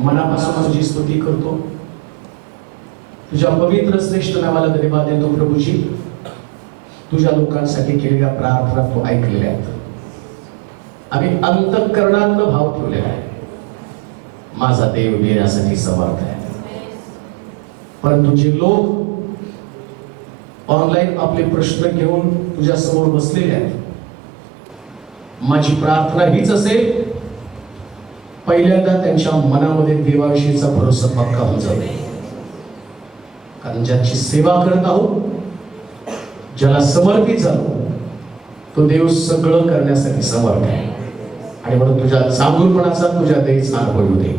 मनापासून तुझी स्तुती करतो. तुझ्या पवित्र श्रेष्ठ नावाला धन्यवाद देतो प्रभूजी. तुझ्या लोकांसाठी केलेल्या प्रार्थना तू ऐकलेल्या आहेत. आम्ही अंतःकरणातनं भाव ठेवलेला आहे. माझा देव देण्यासाठी समर्थ आहे. परंतु जे लोक ऑनलाईन आपले प्रश्न घेऊन तुझ्या समोर बसलेले आहेत, माझी प्रार्थना हीच असेल, पहिल्यांदा त्यांच्या मनामध्ये देवाविषयीचा भरोसा पक्का होऊन जातो. कारण ज्याची सेवा करत आहोत, ज्याला समर्पित झालो, तो देव सगळं करण्यासाठी समर्थ आहे. आणि म्हणून तुझ्या चांगुलपणाचा तुझ्या देहीचा अनुभव येऊ दे.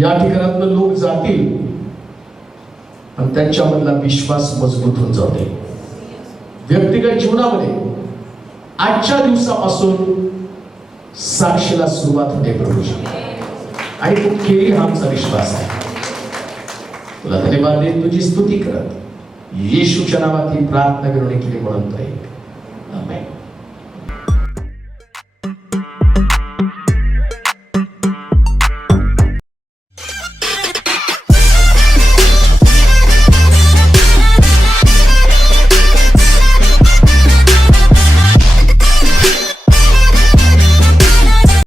या ठिकाणातून लोक जातील, पण त्यांच्यामधला विश्वास मजबूत होऊन जाऊ दे. व्यक्तिगत जीवनामध्ये आजच्या दिवसापासून साक्षीला सुरुवात होते प्रभूजी, आणि तू केली हा आमचा विश्वास आहे. तुला धन्यवाद देत तुझी स्तुती करत येशूच्या नावात ही प्रार्थना विनवणी केली म्हणून आमेन.